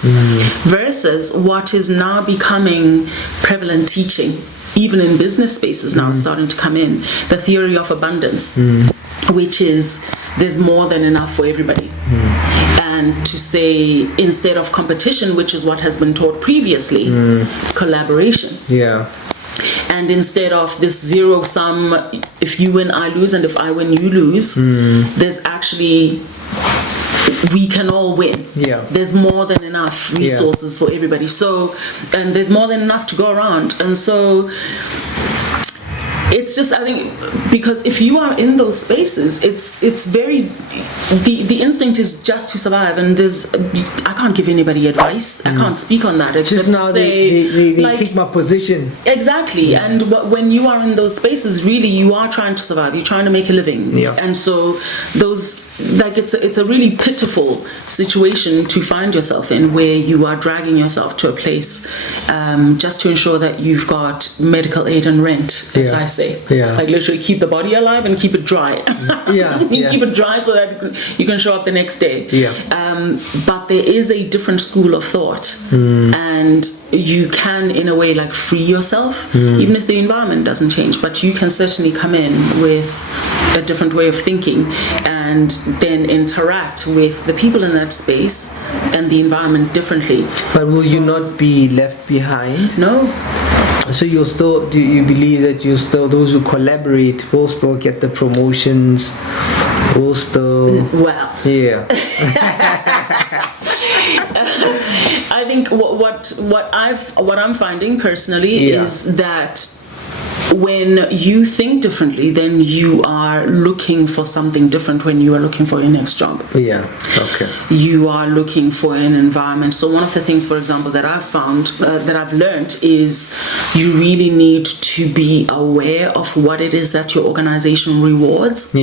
Versus what is now becoming prevalent teaching, even in business spaces now, it's starting to come in, the theory of abundance, which is there's more than enough for everybody. And to say, instead of competition, which is what has been taught previously, collaboration. And instead of this zero sum, if you win, I lose, and if I win, you lose, there's actually, we can all win. There's more than enough resources for everybody. So, and there's more than enough to go around. And so, it's just, I think, because if you are in those spaces, it's very, the instinct is just to survive, and I can't give anybody advice. I can't speak on that. It's just now they like, take my position. Exactly. And when you are in those spaces, really, you are trying to survive. You're trying to make a living. And so those, like, it's a really pitiful situation to find yourself in, where you are dragging yourself to a place just to ensure that you've got medical aid and rent, as I say. Like literally keep the body alive and keep it dry. Keep it dry so that you can show up the next day. But there is a different school of thought, and you can, in a way, like free yourself, even if the environment doesn't change. But you can certainly come in with a different way of thinking and then interact with the people in that space and the environment differently. But will you not be left behind? No. So you'll still, do you believe that you still, those who collaborate will still get the promotions, will still... Well. I think what I'm finding personally is that when you think differently, then you are looking for something different when you are looking for your next job. You are looking for an environment. So one of the things, for example, that I've found, that I've learned, is you really need to be aware of what it is that your organization rewards.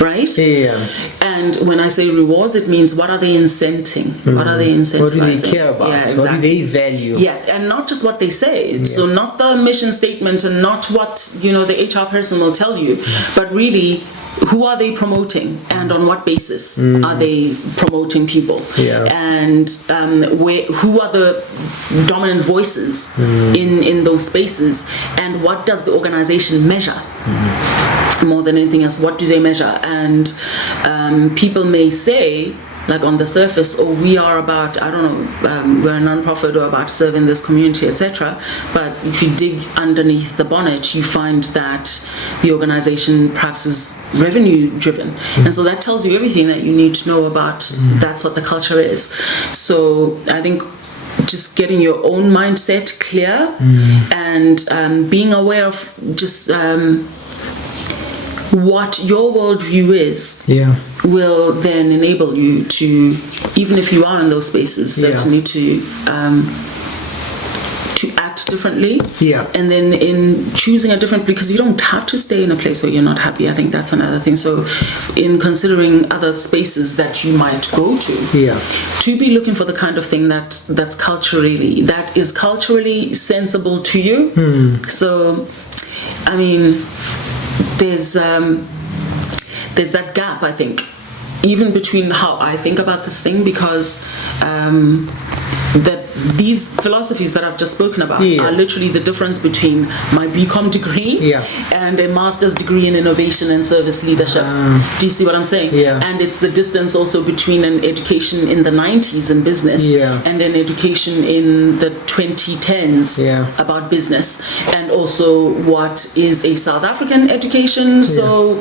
Right? And when I say rewards, it means what are they incenting? What are they incentivizing? What do they care about? What do they value? And not just what they say. So not the mission statement and not what, the HR person will tell you, but really, who are they promoting and on what basis are they promoting people? And who are the dominant voices in those spaces, and what does the organization measure? More than anything else, what do they measure? And people may say, like on the surface, we are about, I don't know, we're a non-profit or about serving this community, etc. But if you dig underneath the bonnet, you find that the organization perhaps is revenue driven. And so that tells you everything that you need to know about that's what the culture is. So I think just getting your own mindset clear and being aware of just what your worldview is Yeah. will then enable you to, even if you are in those spaces, certainly to act differently. Yeah. And then in choosing a different, because you don't have to stay in a place where you're not happy. I think that's another thing. So in considering other spaces that you might go to, to be looking for the kind of thing that is culturally sensible to you. So I mean, there's that gap, I think, even between how I think about this thing, because that these philosophies that I've just spoken about are literally the difference between my BCom degree and a master's degree in innovation and service leadership. Do you see what I'm saying? And it's the distance also between an education in the 90s in business and an education in the 2010s about business, and also what is a South African education, so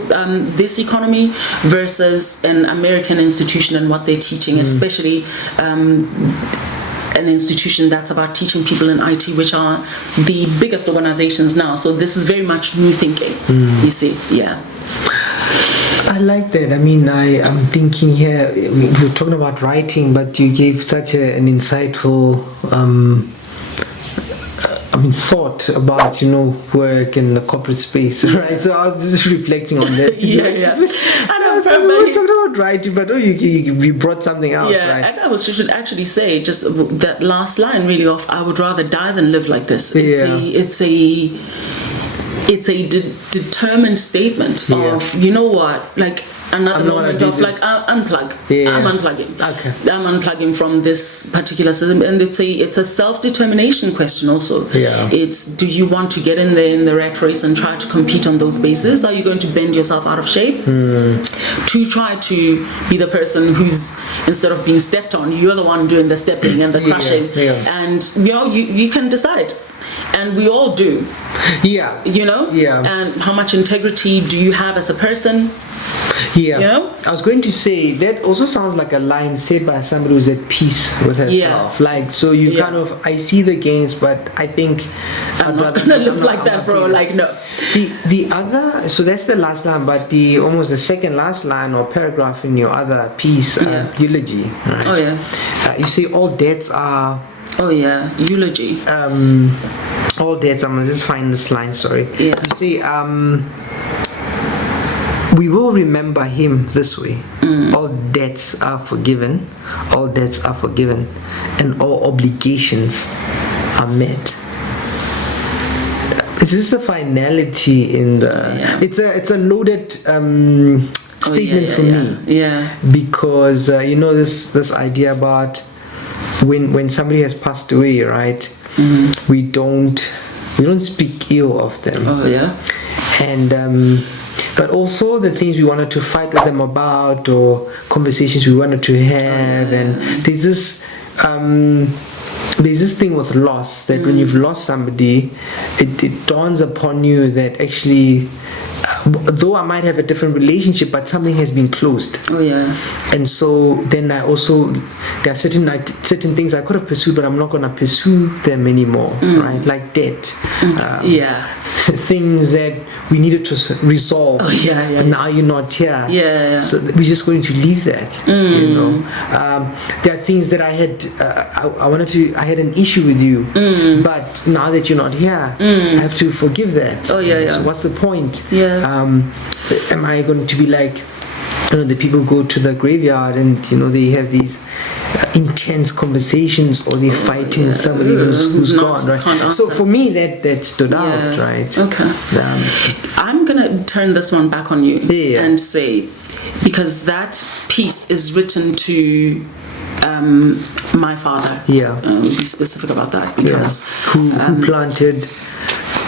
this economy versus an American institution and what they're teaching, especially an institution that's about teaching people in IT, which are the biggest organizations now. So this is very much new thinking, you see. I like that. I mean, I'm thinking here, we're talking about writing, but you gave such an insightful thought about, work in the corporate space, right? So I was just reflecting on that. And we talked about writing, but you brought something else, right? And I should actually say just that last line really off. I would rather die than live like this. It's a determined statement of, you know what, like another moment of like unplug. I'm unplugging. Okay. I'm unplugging from this particular system, and it's a self-determination question also. It's, do you want to get in there in the rat race and try to compete on those bases? Are you going to bend yourself out of shape to try to be the person who's, instead of being stepped on, you're the one doing the stepping and the crushing? And you can decide. And we all do. And how much integrity do you have as a person? I was going to say that also sounds like a line said by somebody who's at peace with herself. Like, so you kind of, I see the gains, but I think I'm not gonna live like that, bro. Like, no. The other, so that's the last line, but almost the second last line or paragraph in your other piece, eulogy, right? You say all debts are. Eulogy. All debts. I'm gonna just find this line. Sorry. You see, we will remember him this way. All debts are forgiven. All debts are forgiven, and all obligations are met. It's just a finality in the. It's a loaded statement for me. Because this idea about when somebody has passed away, right? We don't speak ill of them. And but also the things we wanted to fight with them about, or conversations we wanted to have, and there's this thing with loss, that when you've lost somebody, it dawns upon you that actually, though I might have a different relationship, but something has been closed. And so then there are certain things I could have pursued, but I'm not going to pursue them anymore, right? Like debt, things that we needed to resolve. But now you're not here. So we're just going to leave that. There are things that I had. I had an issue with you, but now that you're not here, I have to forgive that. So what's the point? Am I going to be like, the people go to the graveyard and they have these intense conversations, or they're fighting with somebody who's gone, right? So for me that stood out, right? I'm gonna turn this one back on you and say, because that piece is written to my father. Be specific about that, because who planted.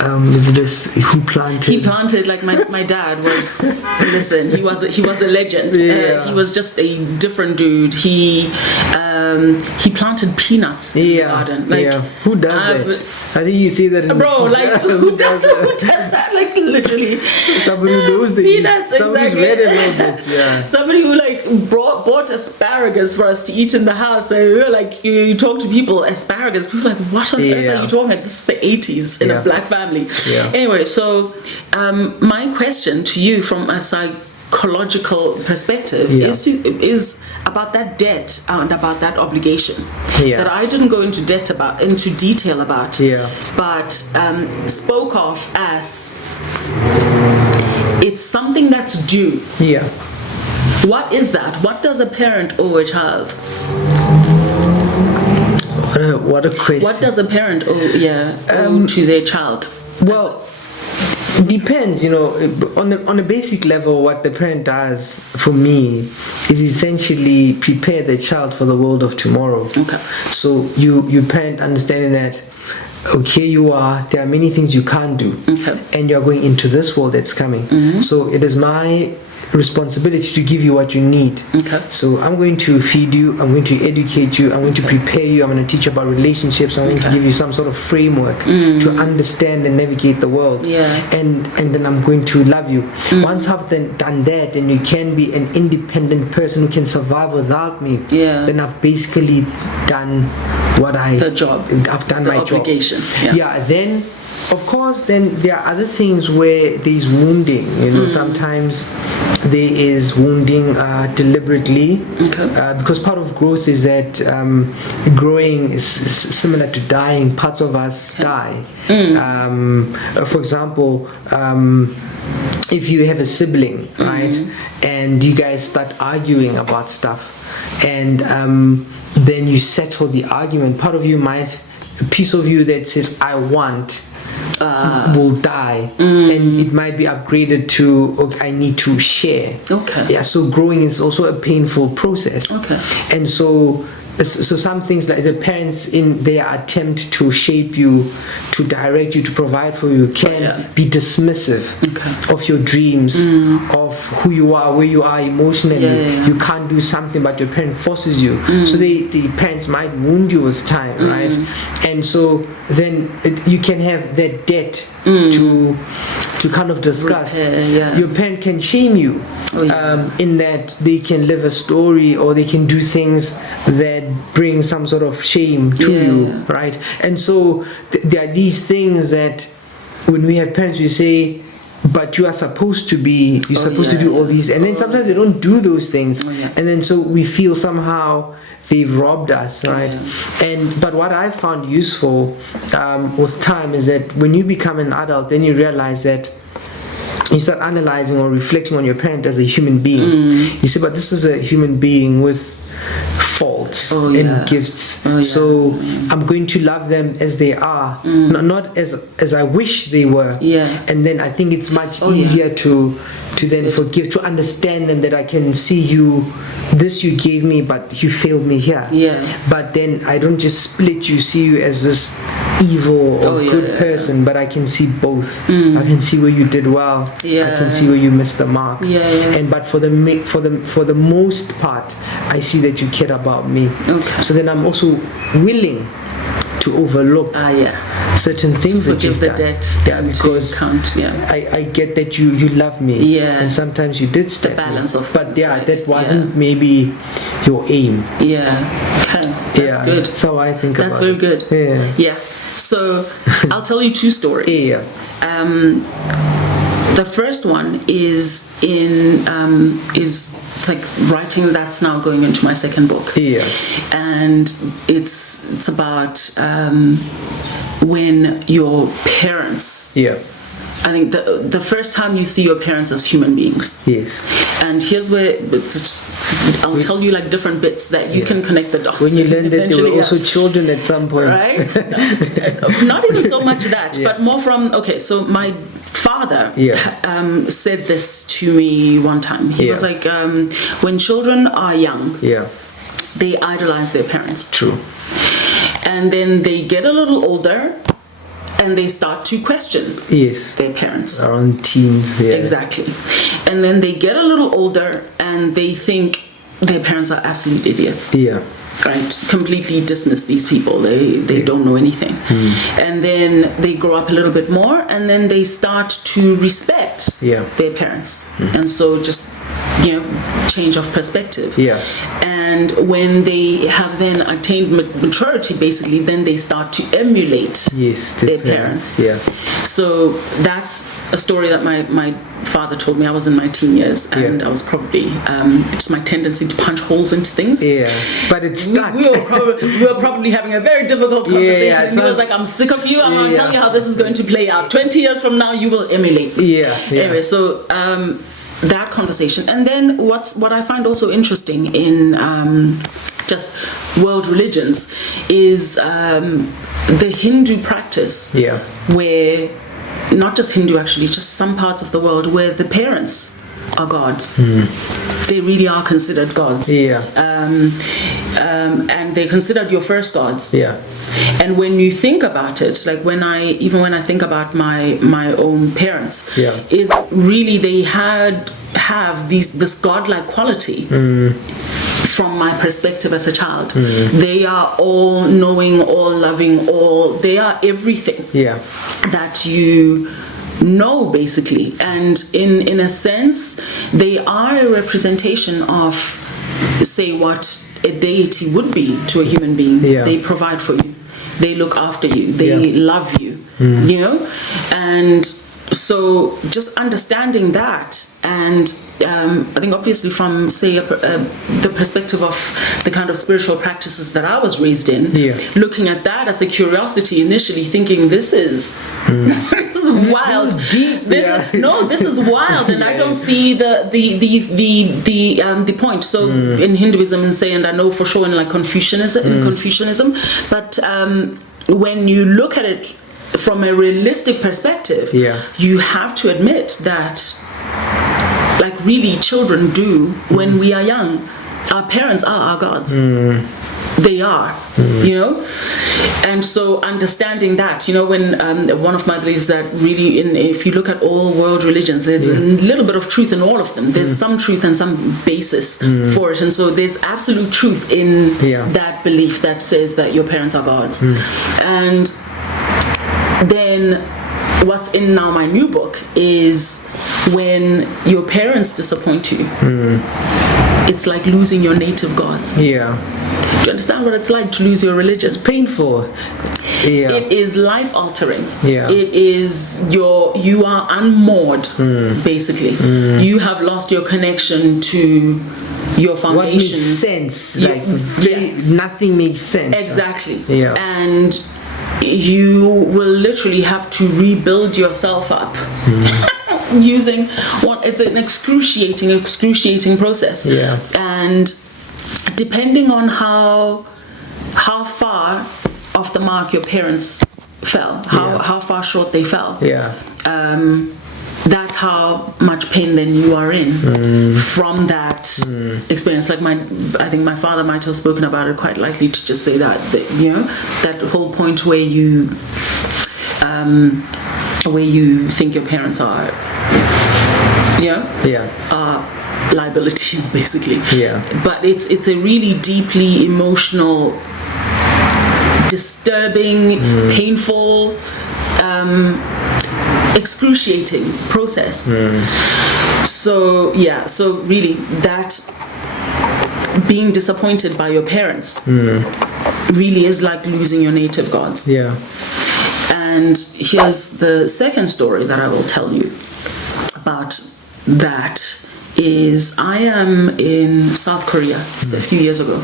Who planted? He planted, like my dad was. Listen, he was a legend. He was just a different dude. He planted peanuts in the garden. Like, who does that? I think you see that in bro. Like, who does that? Like, literally. Somebody who knows the peanuts. Somebody's read a little bit. Somebody who like bought asparagus for us to eat in the house. And we were like, you talk to people, asparagus. People are like, what on earth are you talking about? This is the 80s in a black family. family. Yeah. Anyway, so my question to you from a psychological perspective is about that debt and about that obligation that I didn't go into detail about, but spoke of as it's something that's due. Yeah. What is that? What does a parent owe a child? What a question. What does a parent owe to their child? Well, it depends, on a basic level. What the parent does for me is essentially prepare the child for the world of tomorrow. Okay. So you parent understanding that, okay, you are, there are many things you can't do, and you're going into this world that's coming. So it is my responsibility to give you what you need. So I'm going to feed you, I'm going to educate you, I'm going to prepare you, I'm going to teach you about relationships, I'm going to give you some sort of framework to understand and navigate the world, and then I'm going to love you. Once I've then done that, and you can be an independent person who can survive without me, then I've basically done what I've done my obligation. job. Then of course, then there are other things where there's wounding. Sometimes there is wounding deliberately, because part of growth is that growing is similar to dying. Parts of us die. For example, if you have a sibling, right, and you guys start arguing about stuff, and then you settle the argument, part of you a piece of you that says I want will die, and it might be upgraded to, okay, I need to share. So growing is also a painful process. And so some things, like the parents in their attempt to shape you, to direct you, to provide for you, can be dismissive of your dreams, of who you are, where you are emotionally. You can't do something, but your parent forces you. So the parents might wound you with time, right? And so then you can have that debt to kind of discuss. Your parent can shame you in that they can live a story, or they can do things that bring some sort of shame to you, right? And so there are these things that when we have parents, we say, but you are supposed to be, you're supposed to do all these, and then sometimes they don't do those things, and then so we feel somehow they've robbed us, right? But what I've found useful with time is that when you become an adult, then you realize that you start analyzing or reflecting on your parent as a human being. You say, but this is a human being with faults and gifts. So I'm going to love them as they are, not as I wish they were. And then I think it's much easier to then forgive, to understand them, that I can see you, this you gave me, but you failed me here. But then I don't just split you, see you as this evil or good person, but I can see both. I can see where you did well. I can see where you missed the mark. But for the most part, I see that you cared about me. So then I'm also willing to overlook certain things that you've done. Debt, because I get that you love me, and sometimes you did step the balance me. of but things, right? That wasn't maybe your aim. That's good. That's how I think that's about it. That's very good. So I'll tell you two stories. The first one is it's like writing that's now going into my second book. And it's about when your parents. I think the first time you see your parents as human beings. And here's where I'll tell you like different bits that you can connect the dots. When you learn that they were also children at some point. Right? Not even so much that, but more from, so my father said this to me one time. He was like, when children are young, they idolize their parents. True. And then they get a little older, and they start to question their parents. Around teens. Exactly. And then they get a little older and they think their parents are absolute idiots. Right? Completely dismiss these people. They don't know anything. And then they grow up a little bit more, and then they start to respect their parents. And so just change of perspective. Yeah. And when they have then attained maturity, basically, then they start to emulate their parents. Yeah. So that's a story that my father told me. I was in my teen years, and I was probably just my tendency to punch holes into things. Yeah, but it's stuck. We were probably having a very difficult conversation. And he was like, "I'm sick of you. I'm not telling you how this is going to play out. 20 years from now, you will emulate." Yeah. Anyway, so that conversation, and then what I find also interesting in just world religions is the Hindu practice. Yeah. Where not just Hindu, actually, just some parts of the world where the parents are gods. They really are considered gods. Yeah. And they're considered your first gods. Yeah. And when you think about it, like when I think about my own parents, is really they have this godlike quality. From my perspective as a child, they are all knowing, all loving, they are everything that you know, basically. And in a sense, they are a representation of, say, what a deity would be to a human being. They provide for you, they look after you, they love you, and so just understanding that. And I think obviously from, say, the perspective of the kind of spiritual practices that I was raised in, looking at that as a curiosity initially, thinking this is this is wild. Deep. This is wild, and I don't see the point. So in Hinduism, and I know for sure in like Confucianism, but when you look at it from a realistic perspective, you have to admit that, like, really, children do when we are young. Our parents are our gods. They are, and so understanding that, when one of my beliefs that really, if you look at all world religions, there's a little bit of truth in all of them. There's some truth and some basis for it, and so there's absolute truth in that belief that says that your parents are gods. And then what's in now my new book is when your parents disappoint you, it's like losing your native gods. Do you understand what it's like to lose your religion? It's painful. It is life altering. It is you are unmoored, basically. You have lost your connection to your foundations. What makes sense? Nothing makes sense. Exactly. And you will literally have to rebuild yourself up. Using it's an excruciating process. And depending on how far off the mark your parents fell, how far short they fell, that's how much pain then you are in from that experience. Like I think my father might have spoken about it, quite likely to just say that that whole point where you think your parents are liabilities, basically. But it's a really deeply emotional, disturbing, painful, excruciating process. So really, that being disappointed by your parents really is like losing your native gods. And here's the second story that I will tell you about that. Is I am in South Korea a few years ago.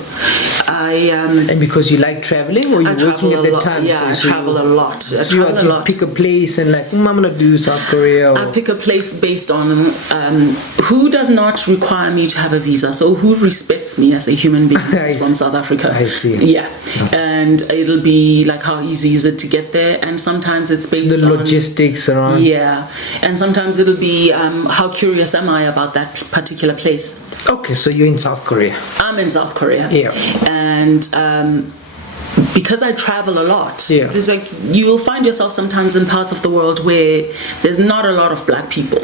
And because you like traveling, or you're working at that time? I travel a lot. You pick a place and I'm gonna do South Korea. I pick a place based on who does not require me to have a visa. So who respects me as a human being from South Africa. I see. And it'll be like how easy is it to get there, and sometimes it's based on the logistics around. And sometimes it'll be how curious am I about that particular place. Okay, so you're in South Korea. I'm in South Korea. And because I travel a lot, there's like you will find yourself sometimes in parts of the world where there's not a lot of black people.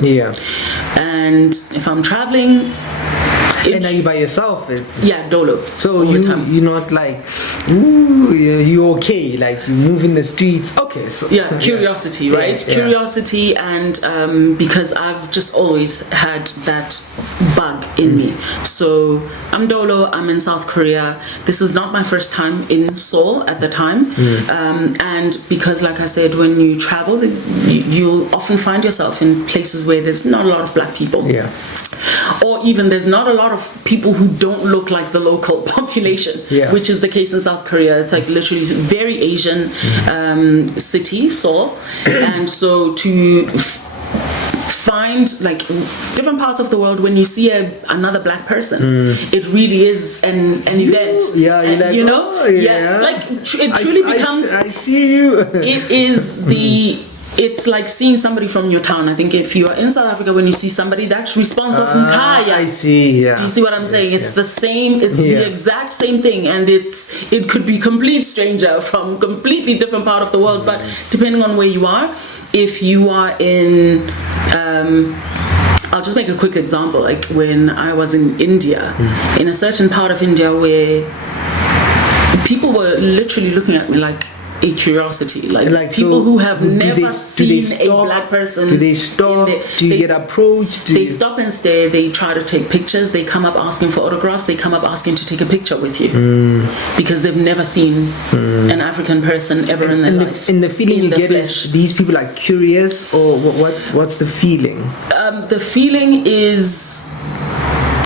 And if I'm traveling, And are you by yourself? Yeah, dolo. So you're not like, ooh, you're okay, like you move in the streets. Okay, so yeah, curiosity, right? Yeah. Curiosity, and because I've just always had that bug in me. So I'm dolo. I'm in South Korea. This is not my first time in Seoul at the time, and because, like I said, when you travel, you'll often find yourself in places where there's not a lot of black people. Yeah. Or even there's not a lot of people who don't look like the local population, which is the case in South Korea. It's like literally very Asian city, Seoul, and so to find like different parts of the world, when you see another black person, it really is an event. Yeah, you're like, you know, oh, yeah. like it truly becomes. I see you. It is the. It's like seeing somebody from your town. I think if you are in South Africa, when you see somebody, that response of Mkhaya. I see, yeah. Do you see what I'm saying? It's the same, it's the exact same thing, and it could be complete stranger from completely different part of the world, but depending on where you are, if you are in, I'll just make a quick example, like when I was in India, in a certain part of India where people were literally looking at me like a curiosity, like people so who have never seen a black person. Do they stop? Do you get approached? They stop and stare. They try to take pictures. They come up asking for autographs. They come up asking to take a picture with you because they've never seen an African person ever in their life. And the feeling you get is these people are curious, or what's the feeling? The feeling is,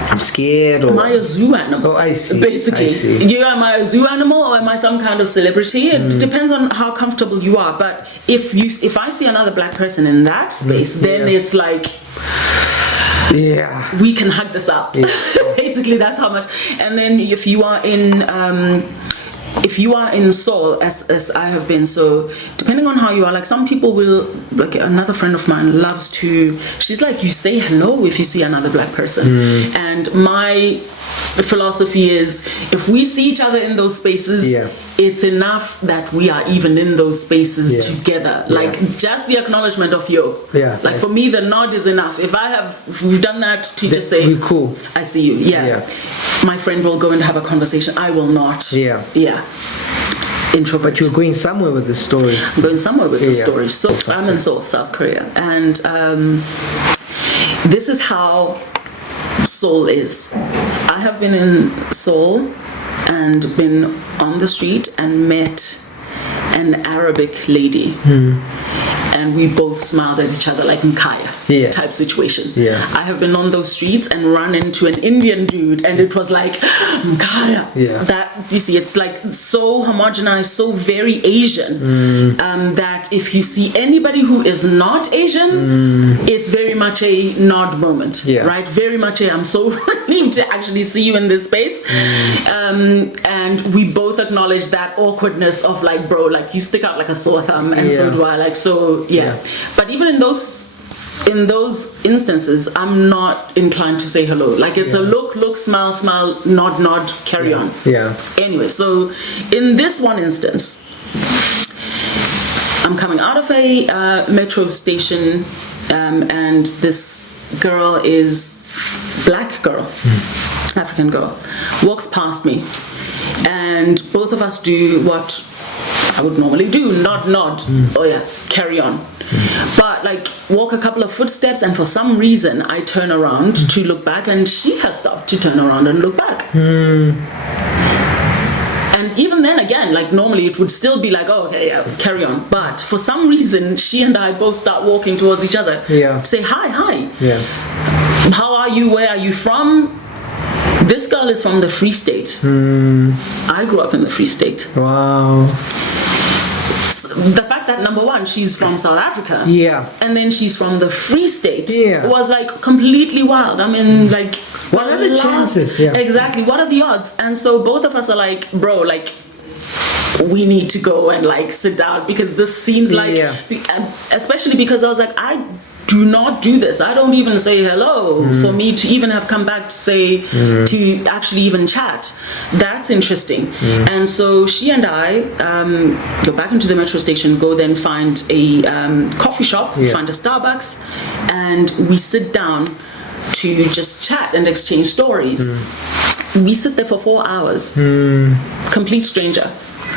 I'm scared, or am I a zoo animal? Oh, I see. Basically, I see. am I a zoo animal or am I some kind of celebrity? It depends on how comfortable you are. But if I see another black person in that space, then it's like, we can hug this out. Basically, that's how much. And then if you are in Seoul, as I have been, so depending on how you are, like some people will, like another friend of mine loves to, she's like, you say hello if you see another black person. And my philosophy is, if we see each other in those spaces, it's enough that we are even in those spaces together. Like just the acknowledgement of yo. Like for me, the nod is enough. If we've done that to just say, we're cool. I see you. My friend will go and have a conversation. I will not. Introvert. But you're going somewhere with this story. I'm going somewhere with the story. So I'm in Seoul, South Korea, and this is how Seoul is. I have been in Seoul and been on the street and met an Arabic lady. And we both smiled at each other like Mkhaya type situation. I have been on those streets and run into an Indian dude, and it was like Mkhaya. That you see, it's like so homogenized, so very Asian, that if you see anybody who is not Asian, it's very much a nod moment, right? Very much a, I'm so relieved to actually see you in this space. And we both acknowledge that awkwardness of like, bro, like you stick out like a sore thumb, and so do I. Like so. But even in those instances, I'm not inclined to say hello. Like it's a look, smile, nod, carry on. Anyway, so in this one instance, I'm coming out of a metro station, and this girl is black girl, African girl, walks past me, and both of us do what I would normally do, nod, carry on. But like walk a couple of footsteps, and for some reason I turn around to look back, and she has stopped to turn around and look back. And even then again, like normally it would still be like, carry on. But for some reason, she and I both start walking towards each other. Say hi. How are you? Where are you from? This girl is from the Free State. I grew up in the Free State. Wow. The fact that number one, she's from South Africa, and then she's from the Free State, was like completely wild. I mean, like, what are the chances? Exactly. What are the odds? And so both of us are like, bro, like, we need to go and like sit down, because this seems like, especially because I was like, I do not do this. I don't even say hello for me to even have come back to say, to actually even chat. That's interesting. And so she and I go back into the metro station, go then find a coffee shop, find a Starbucks, and we sit down to just chat and exchange stories. We sit there for 4 hours, complete stranger.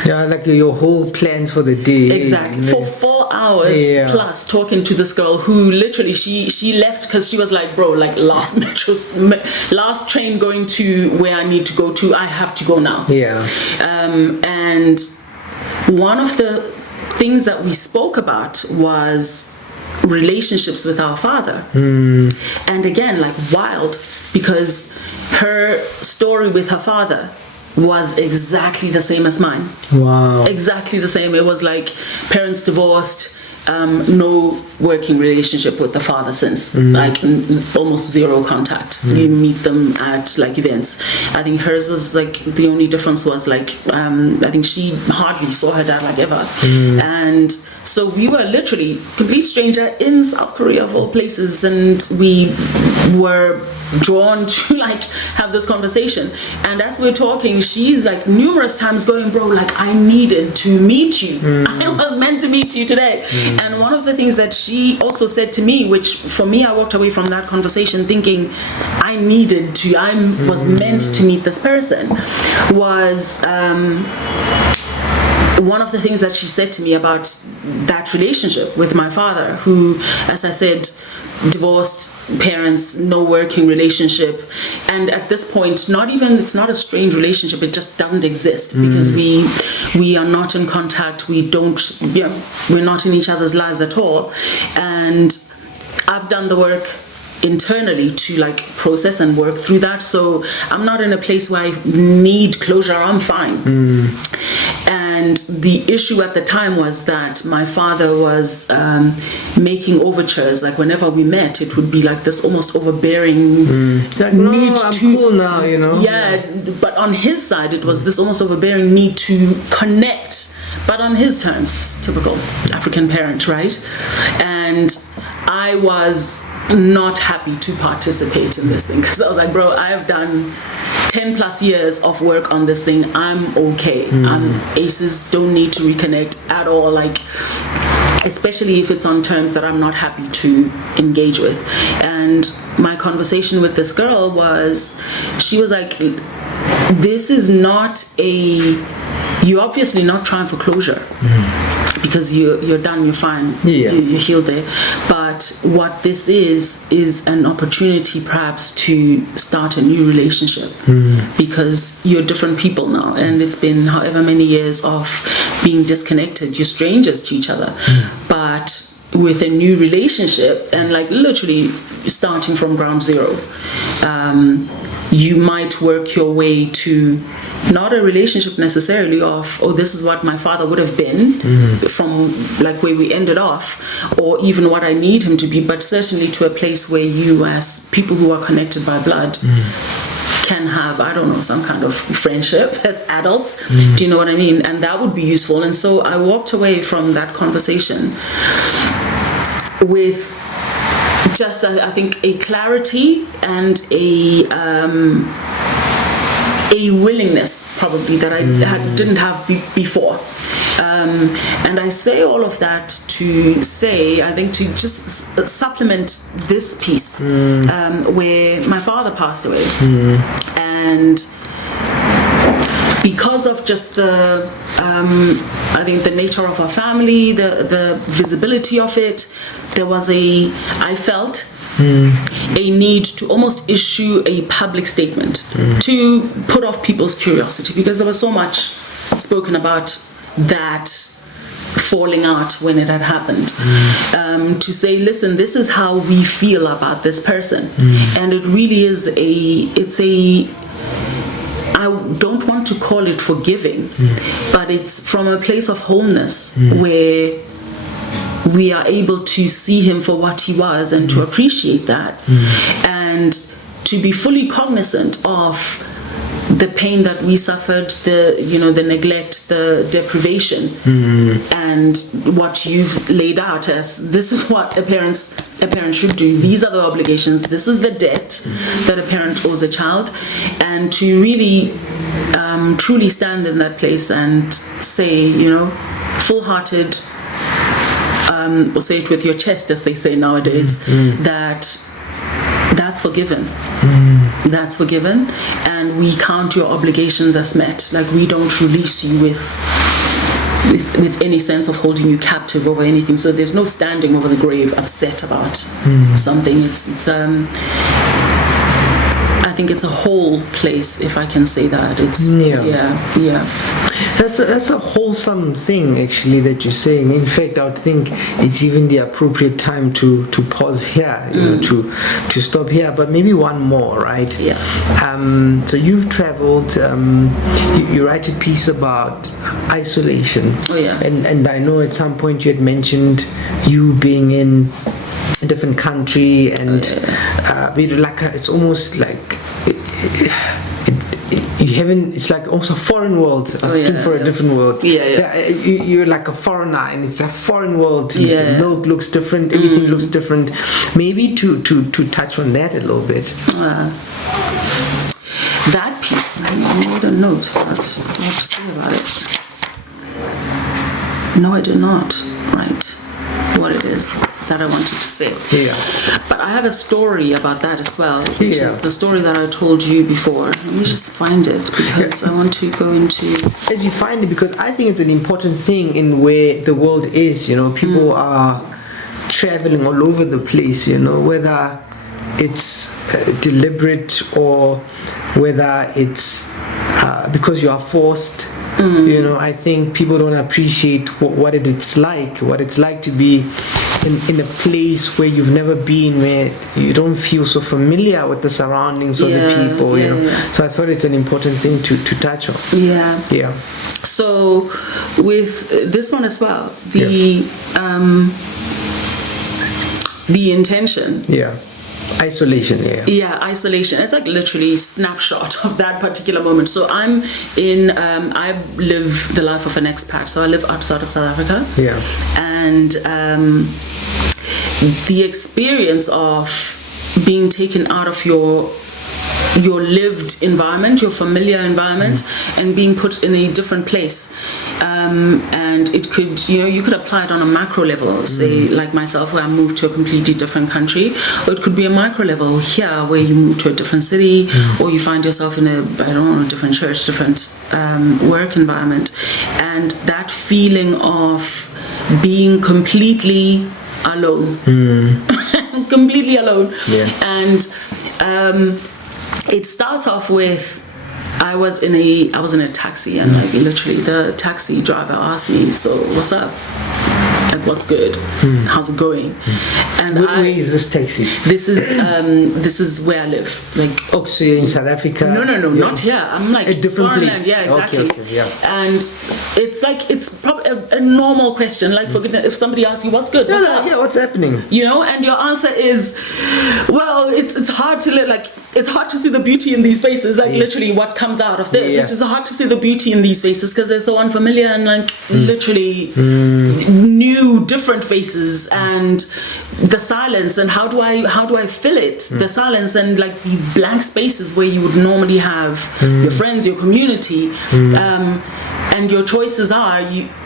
Yeah, like your whole plans for the day. Exactly. For 4 hours plus talking to this girl who literally she left because she was like, bro, like last train going to where I need to go to, I have to go now. Yeah. And one of the things that we spoke about was relationships with our father. And again, like wild, because her story with her father was exactly the same as mine. Wow. Exactly the same. It was like parents divorced, no working relationship with the father since, like almost zero contact. You meet them at like events. I think hers was like, the only difference was like, I think she hardly saw her dad like ever. And so we were literally complete stranger in South Korea of all places, and we were drawn to like have this conversation. And as we're talking, she's like numerous times going, bro, like I needed to meet you. I was meant to meet you today. And one of the things that she also said to me, which for me, I walked away from that conversation thinking I was meant to meet this person, was one of the things that she said to me about that relationship with my father, who, as I said, divorced parents, no working relationship, and at this point, it's not a strained relationship, it just doesn't exist, because we are not in contact, we're not in each other's lives at all. And I've done the work internally to like process and work through that, so I'm not in a place where I need closure. I'm fine. And the issue at the time was that my father was making overtures. Like whenever we met, it would be like this almost overbearing like, need I'm to cool now, you know. Yeah, but on his side it was this almost overbearing need to connect, but on his terms. Typical African parent, right? And I was not happy to participate in this thing, because I was like, bro, I have done 10 plus years of work on this thing. I'm okay. I'm aces, don't need to reconnect at all, like especially if it's on terms that I'm not happy to engage with. And my conversation with this girl was, she was like, this is not you're obviously not trying for closure, because you're done, you're fine, you're healed there. But what this is an opportunity perhaps to start a new relationship, because you're different people now, and it's been however many years of being disconnected. You're strangers to each other, but with a new relationship and like literally starting from ground zero, you might work your way to not a relationship necessarily of, oh, this is what my father would have been from like where we ended off, or even what I need him to be, but certainly to a place where you, as people who are connected by blood, can have, I don't know, some kind of friendship as adults. Do you know what I mean? And that would be useful. And so I walked away from that conversation with just, I think, a clarity and a willingness probably that I didn't have before. And I say all of that to say, I think, to just supplement this piece where my father passed away. And because of just the, I think, the nature of our family, the visibility of it, there was I felt a need to almost issue a public statement to put off people's curiosity, because there was so much spoken about that falling out when it had happened, to say, listen, this is how we feel about this person. And it really is I don't want to call it forgiving, but it's from a place of wholeness where we are able to see him for what he was and to appreciate that, and to be fully cognizant of the pain that we suffered, the neglect, the deprivation, and what you've laid out as, this is what a parent should do. These are the obligations. This is the debt that a parent owes a child, and to really truly stand in that place and say, full-hearted, or say it with your chest, as they say nowadays, that that's forgiven. That's forgiven, and we count your obligations as met. Like, we don't release you with any sense of holding you captive over anything. So there's no standing over the grave upset about something. It's I think it's a whole place, if I can say that. It's yeah. That's a wholesome thing, actually, that you're saying. In fact, I would think it's even the appropriate time to pause here, you know, to stop here. But maybe one more, right? Yeah. So you've traveled. You write a piece about isolation. Oh yeah. And I know at some point you had mentioned you being in a different country, and like it's almost like you haven't. It's like almost a foreign world. I was looking for a different world. You're like a foreigner, and it's a foreign world. The milk looks different. Everything looks different. Maybe to touch on that a little bit. That piece, I made a note. What to say about it? No, I did not write what it is that I wanted to say. But I have a story about that as well, which is the story that I told you before. Let me just find it, because I want to go into... As you find it, because I think it's an important thing in where the world is, you know, people are traveling all over the place, you know, whether it's deliberate or whether it's because you are forced. You know, I think people don't appreciate what it's like to be in a place where you've never been, where you don't feel so familiar with the surroundings of the people, you know. So I thought it's an important thing to touch on. So with this one as well, the intention. Isolation, isolation. It's like literally snapshot of that particular moment. So I'm in, I live the life of an expat. So I live outside of South Africa. And the experience of being taken out of your lived environment, your familiar environment, and being put in a different place. And it could, you know, you could apply it on a macro level, say like myself, where I moved to a completely different country, or it could be a micro level here, where you move to a different city, or you find yourself in a different church, different work environment, and that feeling of being completely alone, completely alone, and it starts off with I was in a taxi, and like literally the taxi driver asked me, so what's up? Like, what's good? How's it going? And where is this taxi? This is where I live. Like, oh, so you're in South Africa? No, not here. I'm like a different place. Land. Yeah, exactly. Okay, And it's like, it's probably a normal question. Like, for goodness, if somebody asks you what's good, what's up? Yeah, what's happening? You know, and your answer is, well, it's hard to it's hard to see the beauty in these faces. Like literally, what comes out of this? It's just hard to see the beauty in these faces because they're so unfamiliar and like literally new, different faces, and the silence, and how do I fill it? The silence and like the blank spaces where you would normally have your friends, your community, and your choices are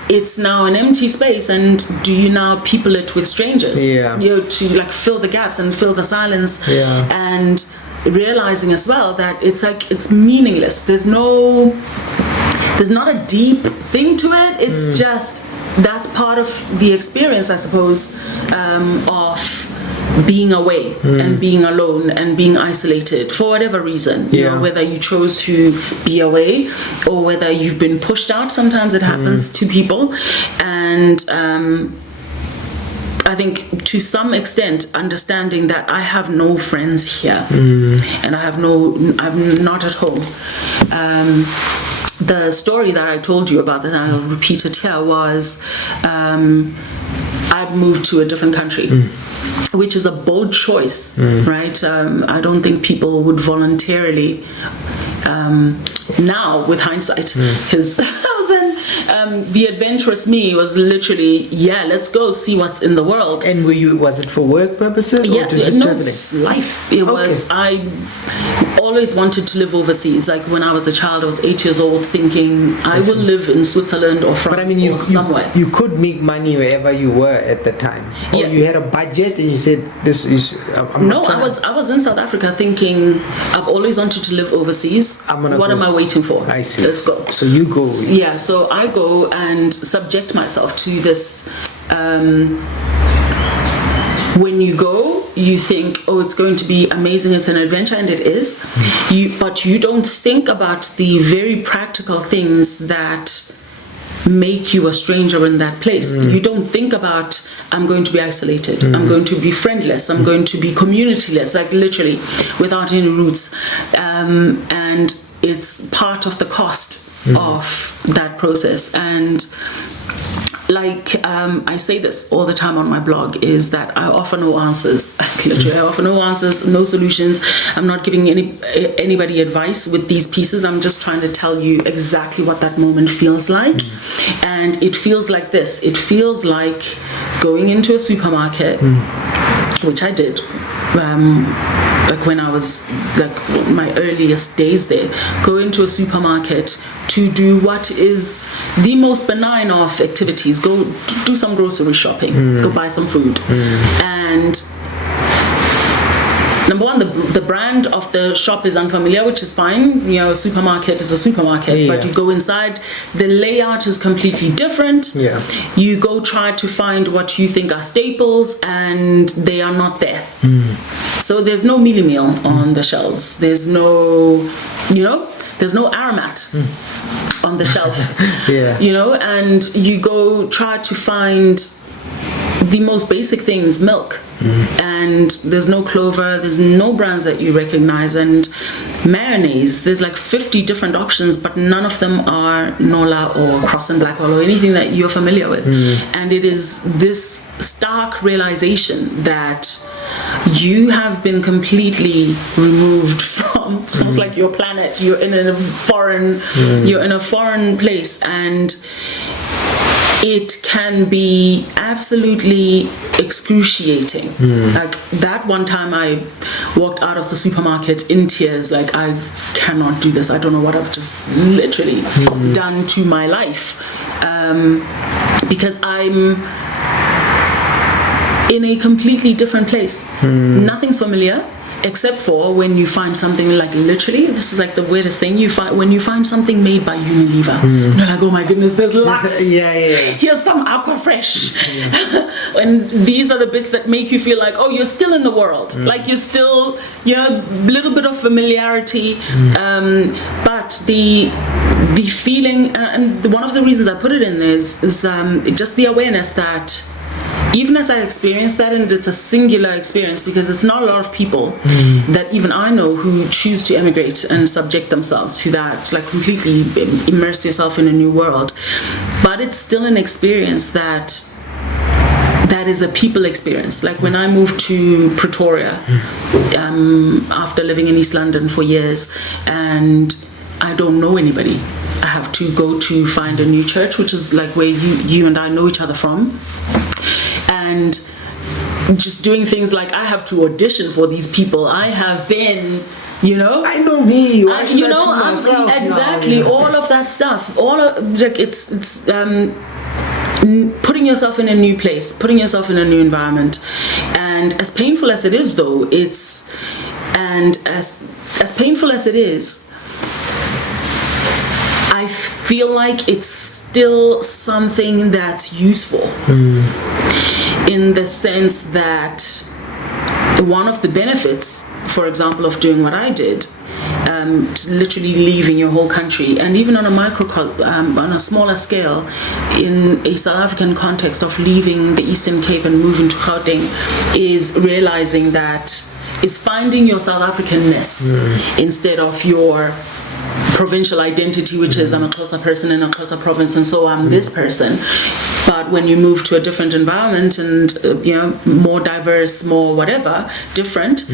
it's now an empty space, and do you now people it with strangers? You know, to like fill the gaps and fill the silence, and realizing as well that it's like it's meaningless. There's not a deep thing to it. It's just that's part of the experience, I suppose, of being away and being alone and being isolated for whatever reason. You know, whether you chose to be away or whether you've been pushed out. Sometimes it happens to people, and I think to some extent understanding that I have no friends here, and I'm not at home. The story that I told you about, that I'll repeat it here, was I moved to a different country, which is a bold choice, right? I don't think people would voluntarily, now with hindsight, because I was then, the adventurous me was literally, let's go see what's in the world. And was it for work purposes or just traveling? It's life. It was, all always wanted to live overseas. Like when I was a child, I was 8 years old, thinking I will live in Switzerland or France, but I mean, or somewhere. You could make money wherever you were at the time. Or Yeah. you had a budget and you said, "This is." I was in South Africa thinking I've always wanted to live overseas. What am I waiting for? I see. Let's go. So you go. Yeah, so I go and subject myself to this. When you go, you think, oh, it's going to be amazing, it's an adventure, and it is. But you don't think about the very practical things that make you a stranger in that place. You don't think about, I'm going to be isolated, I'm going to be friendless, I'm going to be communityless, like literally without any roots. And it's part of the cost of that process. And like I say this all the time on my blog, is that I offer no answers. Literally, I offer no answers, no solutions. I'm not giving anybody advice with these pieces. I'm just trying to tell you exactly what that moment feels like. And it feels like this. It feels like going into a supermarket, which I did. Like when I was like my earliest days there, go into a supermarket to do what is the most benign of activities. Go do some grocery shopping, go buy some food. And number one, the brand of the shop is unfamiliar, which is fine. You know, a supermarket is a supermarket, but you go inside, the layout is completely different. You go try to find what you think are staples, and they are not there. So there's no mealie meal on the shelves. There's no, there's no aromat on the shelf. And you go try to find the most basic things, milk, and there's no clover, there's no brands that you recognize. And mayonnaise, there's like 50 different options, but none of them are Nola or Cross and Blackwell or anything that you're familiar with. And it is this stark realization that you have been completely removed from, sounds like your planet. You're in a foreign, you're in a foreign place, and it can be absolutely excruciating. Like that one time I walked out of the supermarket in tears, like I cannot do this. I don't know what I've just literally done to my life, because I'm in a completely different place. Nothing's familiar, except for when you find something, like literally, this is like the weirdest thing, when you find something made by Unilever. You're like, oh my goodness, there's Lux. Here's some Aqua Fresh. And these are the bits that make you feel like, oh, you're still in the world. Like you're still, a little bit of familiarity. But the feeling, and one of the reasons I put it in there is just the awareness that even as I experienced that, and it's a singular experience because it's not a lot of people that even I know who choose to emigrate and subject themselves to that, like completely immerse yourself in a new world. But it's still an experience that is a people experience. Like when I moved to Pretoria, after living in East London for years, and I don't know anybody. I have to go to find a new church, which is like where you and I know each other from. And just doing things like I have to audition for these people. I have been, I know me. Exactly. All of that stuff. It's putting yourself in a new place, putting yourself in a new environment. And as painful as it is, though, as painful as it is, I feel like it's still something that's useful, in the sense that one of the benefits, for example, of doing what I did, literally leaving your whole country, and even on a smaller scale, in a South African context of leaving the Eastern Cape and moving to Gauteng, is realizing that is finding your South Africanness instead of your provincial identity, which is I'm a Xhosa person in a Xhosa province, and so I'm this person. But when you move to a different environment and more diverse, more whatever, different,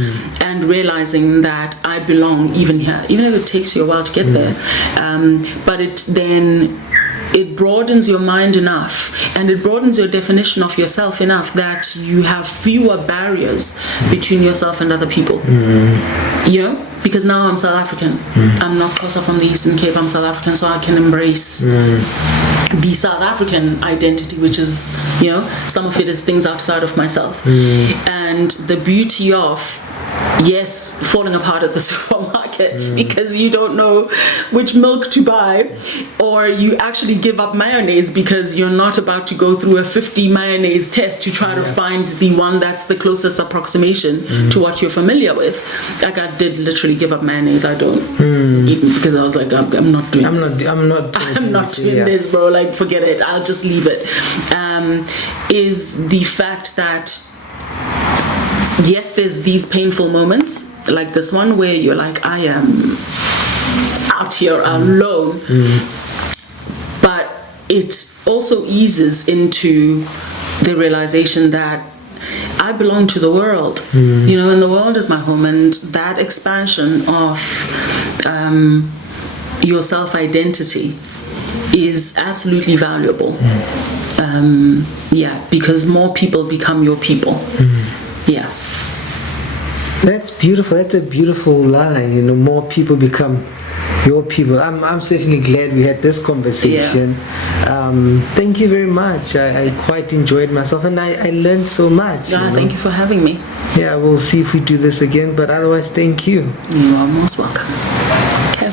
and realizing that I belong even here, even if it takes you a while to get there, but it broadens your mind enough and it broadens your definition of yourself enough that you have fewer barriers between yourself and other people. You know, because now I'm South African. I'm not Xhosa from the Eastern Cape. I'm South African, so I can embrace the South African identity, which is, you know, some of it is things outside of myself. And the beauty of, yes, falling apart at the supermarket because you don't know which milk to buy, or you actually give up mayonnaise because you're not about to go through a 50 mayonnaise test to try to find the one that's the closest approximation to what you're familiar with. Like, I did literally give up mayonnaise. I don't eat it because I was like, I'm not doing this. I'm not doing this, bro. Like, forget it. I'll just leave it. Is the fact that, yes, there's these painful moments like this one where you're like, I am out here alone, but it also eases into the realization that I belong to the world, you know, and the world is my home, and that expansion of your self-identity is absolutely valuable. Because more people become your people. Yeah. That's beautiful. That's a beautiful line. You know, more people become your people. I'm certainly glad we had this conversation. Thank you very much. I quite enjoyed myself, and I learned so much. Yeah, thank you for having me. Yeah, we'll see if we do this again, but otherwise, thank you. You are most welcome. Okay.